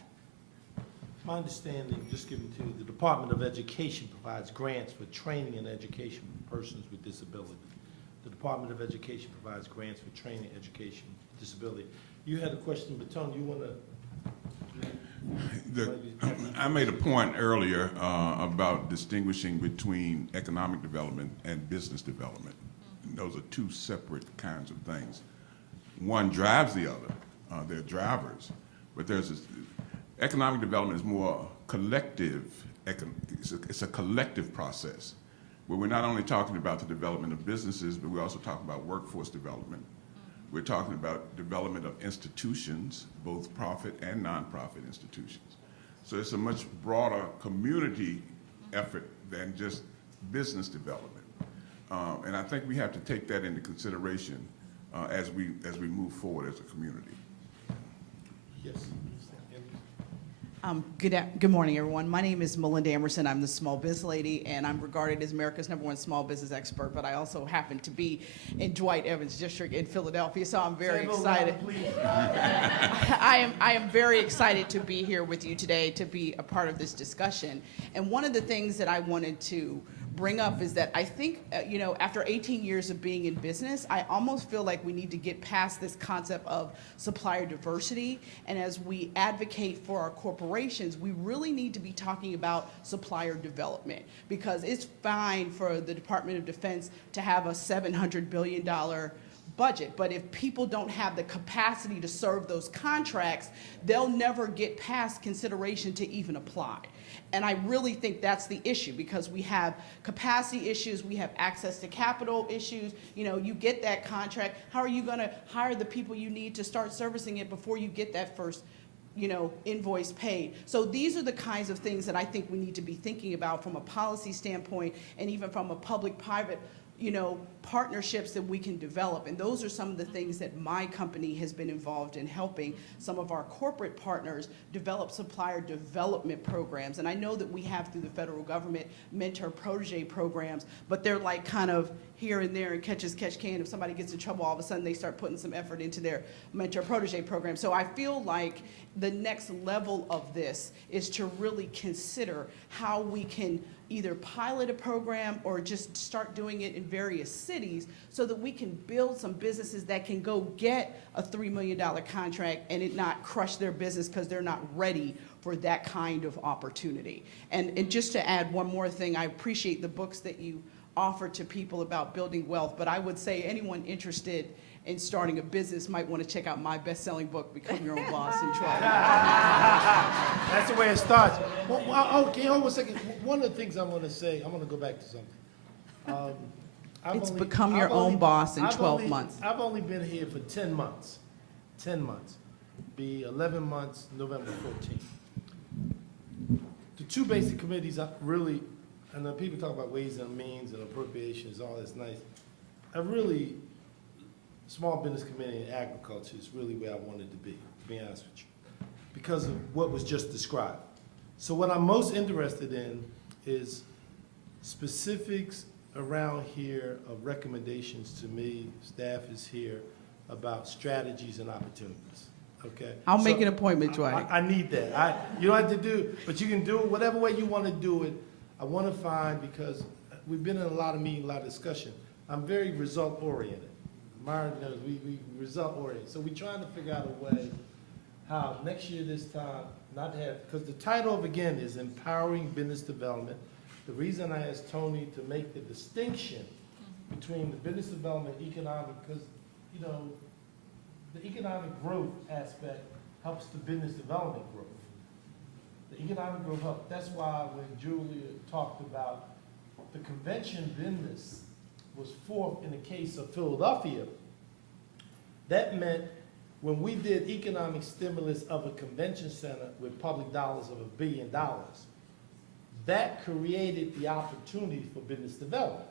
My understanding, just giving to you, the Department of Education provides grants for training and education for persons with disability. The Department of Education provides grants for training, education, disability. You had a question, but Tony, you want to? I made a point earlier about distinguishing between economic development and business development. And those are two separate kinds of things. One drives the other. They're drivers. But economic development is more collective. It's a collective process where we're not only talking about the development of businesses, but we're also talking about workforce development. We're talking about development of institutions, both profit and nonprofit institutions. So it's a much broader community effort than just business development. And I think we have to take that into consideration as we move forward as a community. Yes. Good morning, everyone. My name is Melinda Emerson. I'm the small business lady, and I'm regarded as America's #1 small business expert, but I also happen to be in Dwight Evans district in Philadelphia, so I'm very excited. I am very excited to be here with you today to be a part of this discussion. And one of the things that I wanted to bring up is that I think, after 18 years of being in business, I almost feel like we need to get past this concept of supplier diversity. And as we advocate for our corporations, we really need to be talking about supplier development, because it's fine for the Department of Defense to have a $700 billion budget, but if people don't have the capacity to serve those contracts, they'll never get past consideration to even apply. And I really think that's the issue, because we have capacity issues, we have access to capital issues. You get that contract, how are you going to hire the people you need to start servicing it before you get that first invoice paid? So these are the kinds of things that I think we need to be thinking about from a policy standpoint, and even from a public-private partnerships that we can develop. And those are some of the things that my company has been involved in helping some of our corporate partners develop supplier development programs. And I know that we have, through the federal government, mentor protege programs, but they're like kind of here and there and catch as catch can. If somebody gets in trouble, all of a sudden they start putting some effort into their mentor protege program. So I feel like the next level of this is to really consider how we can either pilot a program or just start doing it in various cities, so that we can build some businesses that can go get a $3 million contract and it not crush their business because they're not ready for that kind of opportunity. And just to add one more thing, I appreciate the books that you offer to people about building wealth, but I would say anyone interested in starting a business might want to check out my best-selling book, Become Your Own Boss, and try it. That's the way it starts. Okay, hold on a second. One of the things I want to say, I want to go back to something. It's Become Your Own Boss in 12 months. I've only been here for 10 months. 10 months. Be 11 months, November 14th. The two basic committees I really, and then people talk about ways and means and appropriations, all that's nice. Small Business Committee and Agriculture is really where I wanted to be honest with you, because of what was just described. So what I'm most interested in is specifics around here of recommendations to me, staff is here, about strategies and opportunities, okay? I'll make an appointment, Dwight. I need that. You don't have to do, but you can do it whatever way you want to do it. I want to find, because we've been in a lot of meetings, a lot of discussion. I'm very result-oriented. Myron knows we result-oriented. So we're trying to figure out a way how next year this time, not have, because the title of, again, is Empowering Business Development. The reason I asked Tony to make the distinction between the business development and economic, because, the economic growth aspect helps the business development growth. The economic growth helps. That's why when Julia talked about the convention business was fourth in the case of Philadelphia, that meant when we did economic stimulus of a convention center with public dollars of $1 billion, that created the opportunity for business development.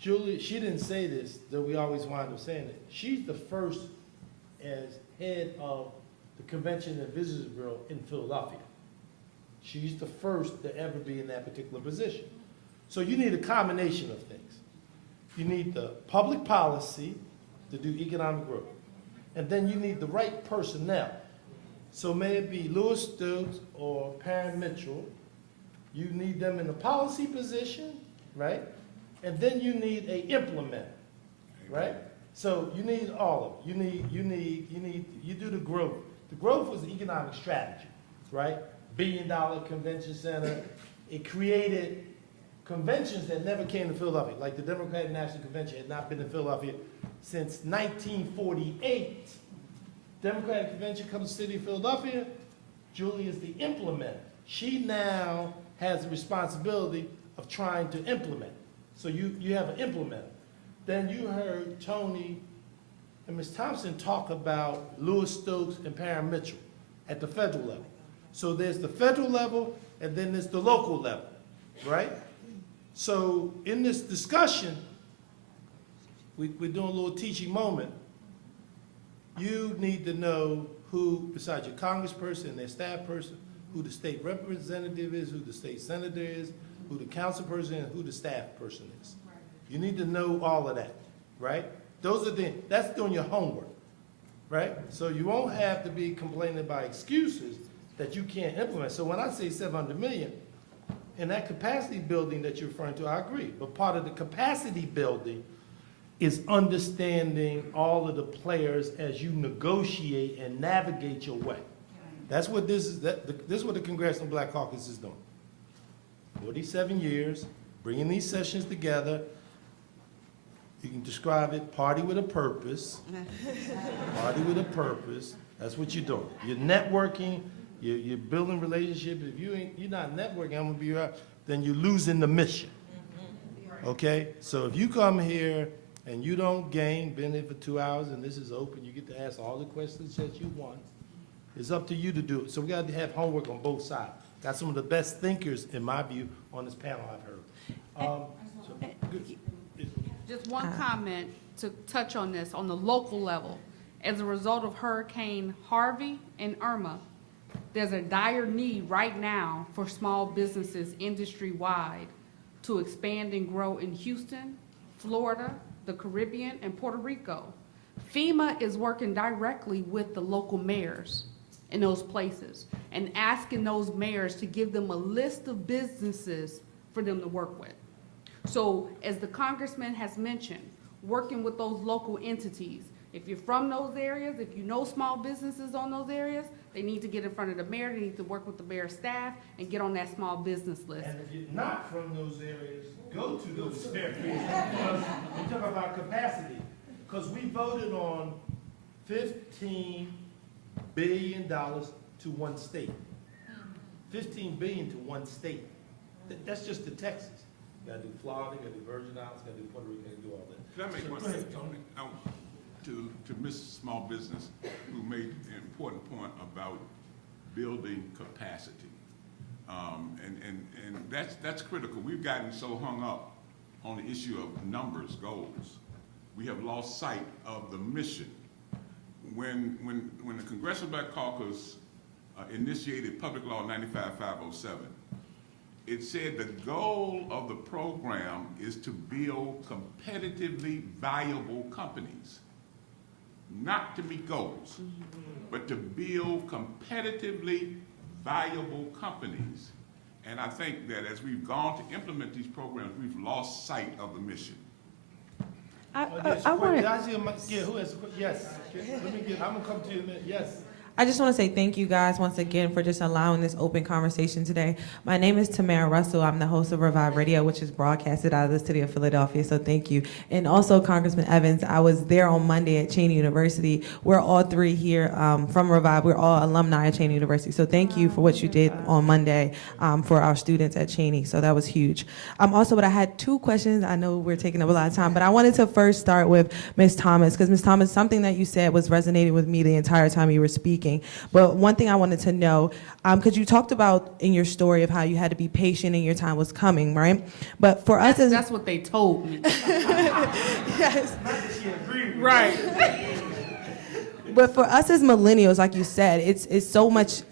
Julie, she didn't say this, though we always wind up saying it. She's the first as head of the Convention and Visitors Bureau in Philadelphia. She's the first to ever be in that particular position. So you need a combination of things. You need the public policy to do economic growth. And then you need the right personnel. So may it be Lewis Stokes or Perrin Mitchell, you need them in a policy position, right? And then you need a implementer, right? So you need all of it. You do the growth. The growth was the economic strategy, right? $1 billion convention center. It created conventions that never came to Philadelphia, like the Democratic National Convention had not been in Philadelphia since 1948. Democratic Convention comes to the city of Philadelphia. Julie is the implementer. She now has the responsibility of trying to implement. So you have an implementer. Then you heard Tony and Ms. Thompson talk about Lewis Stokes and Perrin Mitchell at the federal level. So there's the federal level and then there's the local level, right? So in this discussion, we're doing a little teaching moment. You need to know who, besides your congressperson and their staff person, who the state representative is, who the state senator is, who the council person is, and who the staff person is. You need to know all of that, right? Those are that's doing your homework, right? So you won't have to be complaining about excuses that you can't implement. So when I say 700 million, in that capacity building that you're referring to, I agree. But part of the capacity building is understanding all of the players as you negotiate and navigate your way. That's what this is. This is what the Congressional Black Caucus is doing. 47 years, bringing these sessions together. You can describe it, party with a purpose. Party with a purpose. That's what you're doing. You're networking. You're building relationships. If you're not networking, I'm gonna be right. Then you're losing the mission. Okay. So if you come here and you don't gain, been here for 2 hours, and this is open, you get to ask all the questions that you want. It's up to you to do it. So we got to have homework on both sides. Got some of the best thinkers, in my view, on this panel I've heard. Just one comment to touch on this, on the local level. As a result of Hurricane Harvey and Irma, there's a dire need right now for small businesses industry-wide to expand and grow in Houston, Florida, the Caribbean, and Puerto Rico. FEMA is working directly with the local mayors in those places and asking those mayors to give them a list of businesses for them to work with. So as the congressman has mentioned, working with those local entities, if you're from those areas, if you know small businesses on those areas, they need to get in front of the mayor, they need to work with the mayor's staff and get on that small business list. And if you're not from those areas, go to those areas. Because we talk about capacity. Because we voted on $15 billion to one state. 15 billion to one state. That's just to Texas. You gotta do Florida, you gotta do Virgin Islands, you gotta do Puerto Rico, you gotta do all that. Can I make So one go ahead, statement Tony. to Ms. Small Business, who made an important point about building capacity. And that's critical. We've gotten so hung up on the issue of numbers, goals. We have lost sight of the mission. When the Congressional Black Caucus initiated Public Law 95-507, it said the goal of the program is to build competitively valuable companies, not to meet goals, but to build competitively valuable companies. And I think that as we've gone to implement these programs, we've lost sight of the mission. I want want to. Yeah, who has a question? Yes. Let me get. I'm gonna come to you in a minute. Yes. I just want to say thank you guys once again for just allowing this open conversation today. My name is Tamara Russell. I'm the host of Revive Radio, which is broadcasted out of the city of Philadelphia, so thank you. And also Congressman Evans, I was there on Monday at Cheney University. We're all three here from Revive. We're all alumni at Cheney University, so thank you for what you did on Monday for our students at Cheney, so that was huge. But I had two questions. I know we're taking up a lot of time, but I wanted to first start with Ms. Thomas, because Ms. Thomas, something that you said was resonating with me the entire time you were speaking. working. But one thing I wanted to know, because you talked about in your story of how you had to be patient and your time was coming, right? But for us as That's what they told me. yes. Right. But for us as millennials, like you said, it's so much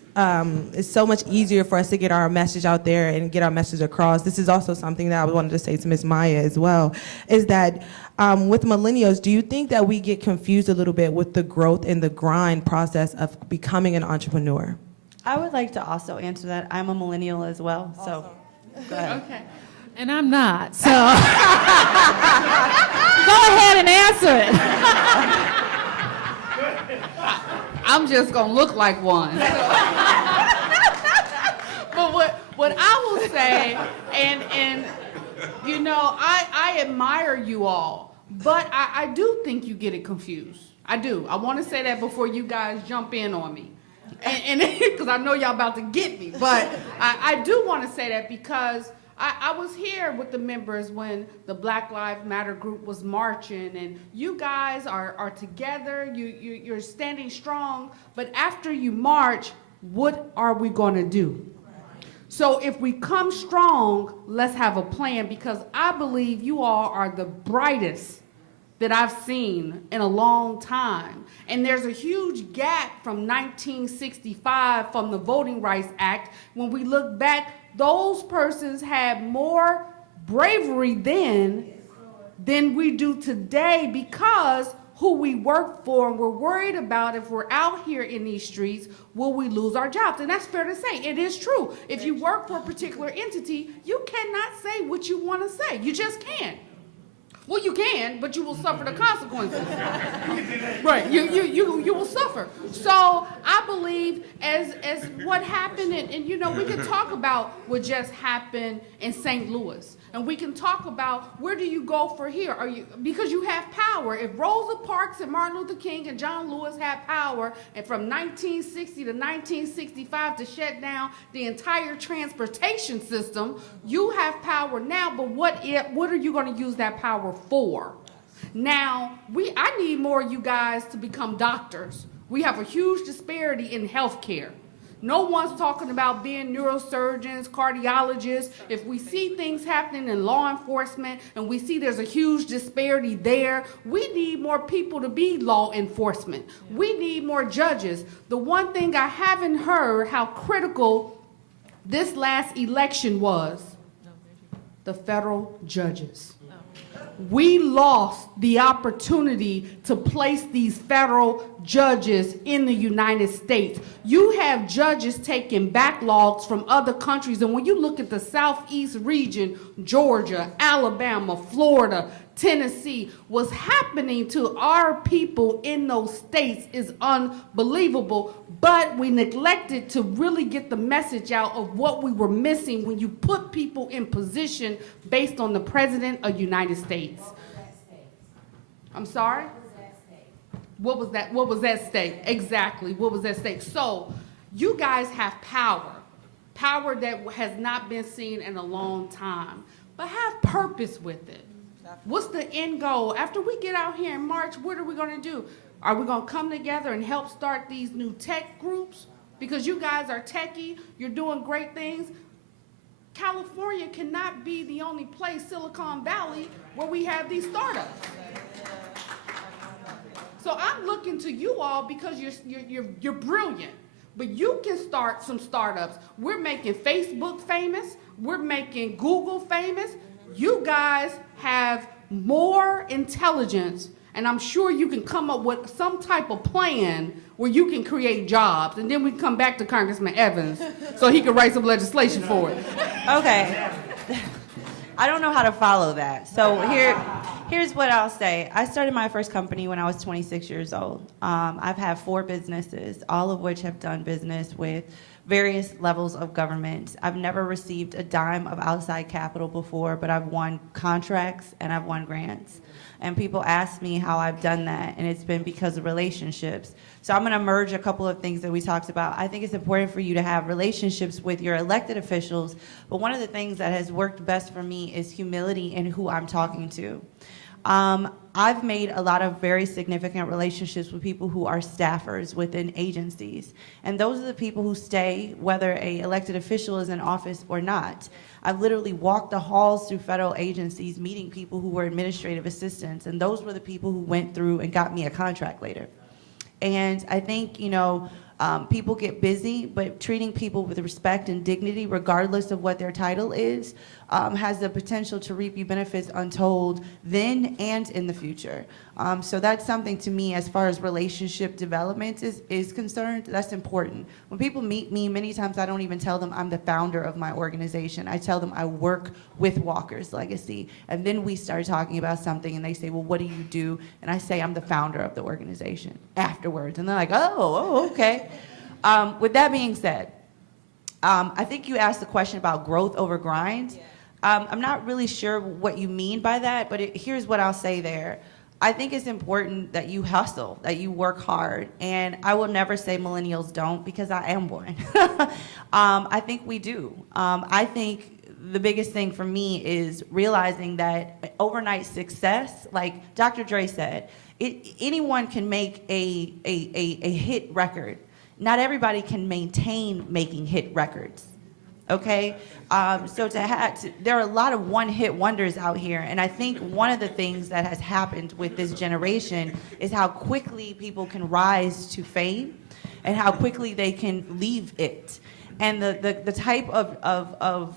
easier for us to get our message out there and get our message across. This is also something that I wanted to say to Ms. Maya as well, is that with millennials, do you think that we get confused a little bit with the growth and the grind process of becoming an entrepreneur? I would like to also answer that. I'm a millennial as well, so go ahead. Okay. And I'm not, so go ahead and answer it. I'm just gonna look like one. But what I will say, and you know, I admire you all, but I do think you get it confused. I do. I want to say that before you guys jump in on me, and because I know y'all about to get me. But I do want to say that because I was here with the members when the Black Lives Matter group was marching, and you guys are together, you're standing strong, but after you march, what are we gonna do? So if we come strong, let's have a plan, because I believe you all are the brightest that I've seen in a long time. And there's a huge gap from 1965, from the Voting Rights Act. When we look back, those persons had more bravery then than we do today, because who we work for, and we're worried about if we're out here in these streets, will we lose our jobs? And that's fair to say. It is true. If you work for a particular entity, you cannot say what you want to say. You just can't. Well, you can, but you will suffer the consequences. Right, you will suffer. So I believe as what happened, and you know, we can talk about what just happened in St. Louis. And we can talk about, where do you go for here? Because you have power. If Rosa Parks and Martin Luther King and John Lewis had power, and from 1960 to 1965 to shut down the entire transportation system, you have power now, but what are you going to use that power for? Now, I need more of you guys to become doctors. We have a huge disparity in healthcare. No one's talking about being neurosurgeons, cardiologists. If we see things happening in law enforcement and we see there's a huge disparity there, we need more people to be law enforcement. We need more judges. The one thing I haven't heard how critical this last election was, the federal judges. We lost the opportunity to place these federal judges in the United States. You have judges taking backlogs from other countries, and when you look at the Southeast region, Georgia, Alabama, Florida, Tennessee, what's happening to our people in those states is unbelievable, but we neglected to really get the message out of what we were missing when you put people in position based on the President of the United States. I'm sorry? What was that? What was that stake? Exactly, what was that stake? So you guys have power that has not been seen in a long time, but have purpose with it. What's the end goal? After we get out here in March, what are we going to do? Are we going to come together and help start these new tech groups? Because you guys are techie, you're doing great things. California cannot be the only place, Silicon Valley, where we have these startups. So I'm looking to you all because you're brilliant, but you can start some startups. We're making Facebook famous. We're making Google famous. You guys have more intelligence, and I'm sure you can come up with some type of plan where you can create jobs, and then we can come back to Congressman Evans so he can write some legislation for it. Okay. I don't know how to follow that. So here's what I'll say. I started my first company when I was 26 years old. I've had 4 businesses, all of which have done business with various levels of government. I've never received a dime of outside capital before, but I've won contracts and I've won grants. And people ask me how I've done that, and it's been because of relationships. So I'm gonna merge a couple of things that we talked about. I think it's important for you to have relationships with your elected officials, but one of the things that has worked best for me is humility in who I'm talking to. I've made a lot of very significant relationships with people who are staffers within agencies. And those are the people who stay, whether an elected official is in office or not. I've literally walked the halls through federal agencies meeting people who were administrative assistants, and those were the people who went through and got me a contract later. And I think, people get busy, but treating people with respect and dignity, regardless of what their title is, has the potential to reap you benefits untold then and in the future. So that's something to me as far as relationship development is concerned, that's important. When people meet me, many times I don't even tell them I'm the founder of my organization. I tell them I work with Walker's Legacy. And then we start talking about something and they say, well, what do you do? And I say, I'm the founder of the organization afterwards. And they're like, oh, okay. With that being said, I think you asked the question about growth over grind. I'm not really sure what you mean by that, but here's what I'll say there. I think it's important that you hustle, that you work hard, and I will never say millennials don't, because I am one. I think we do. I think the biggest thing for me is realizing that overnight success, like Dr. Dre said, anyone can make a hit record. Not everybody can maintain making hit records, okay? So there are a lot of one-hit wonders out here, and I think one of the things that has happened with this generation is how quickly people can rise to fame and how quickly they can leave it. And the type of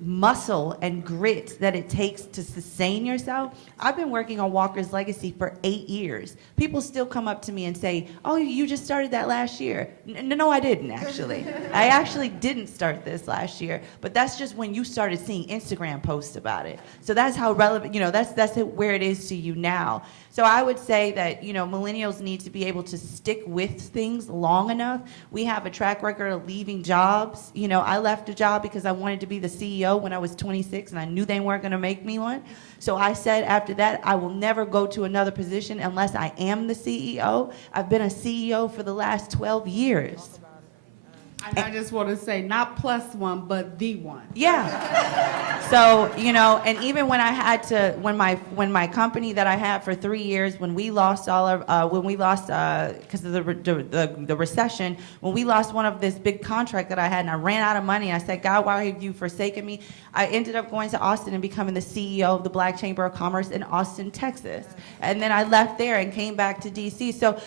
muscle and grit that it takes to sustain yourself. I've been working on Walker's Legacy for 8 years. People still come up to me and say, oh, you just started that last year. No, I didn't, actually. I actually didn't start this last year, but that's just when you started seeing Instagram posts about it. So that's how relevant, that's where it is to you now. So I would say that, millennials need to be able to stick with things long enough. We have a track record of leaving jobs. I left a job because I wanted to be the CEO when I was 26, and I knew they weren't going to make me one. So I said after that, I will never go to another position unless I am the CEO. I've been a CEO for the last 12 years. And I just want to say, not plus one, but the one. Yeah. So, and even when I had to, when my company that I had for 3 years, when we lost because of the recession, when we lost one of this big contract that I had, and I ran out of money, and I said, God, why have you forsaken me? I ended up going to Austin and becoming the CEO of the Black Chamber of Commerce in Austin, Texas. And then I left there and came back to DC. So,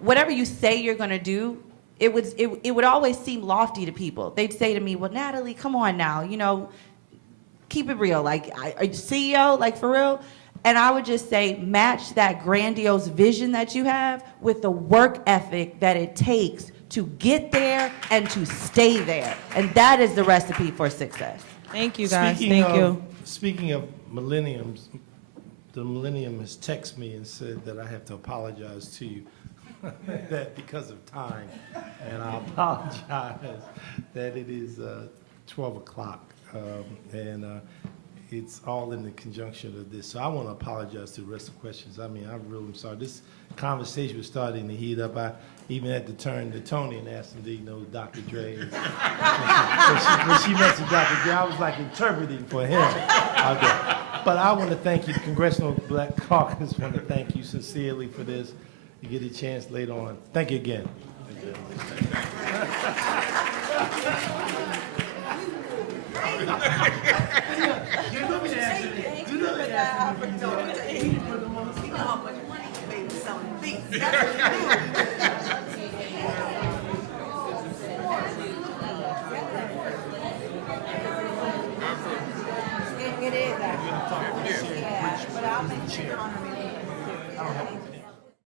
whatever you say you're going to do, it would always seem lofty to people. They'd say to me, well, Natalie, come on now, keep it real. Like, are you CEO, like for real? And I would just say, match that grandiose vision that you have with the work ethic that it takes to get there and to stay there. And that is the recipe for success. Thank you, guys. Thank you. Speaking of millenniums, the millennium has texted me and said that I have to apologize to you. That because of time, and I apologize that it is 12 o'clock, and it's all in the conjunction of this. So I want to apologize to the rest of the questions. I mean, I'm really sorry. This conversation was starting to heat up. I even had to turn to Tony and ask him, do you know Dr. Dre is? when she mentioned Dr. Dre, I was like interpreting for him. Okay. But I want to thank you, the Congressional Black Caucus want to thank you sincerely for this. You get a chance later on. Thank you again. It is actually. Yeah, but I'll make sure.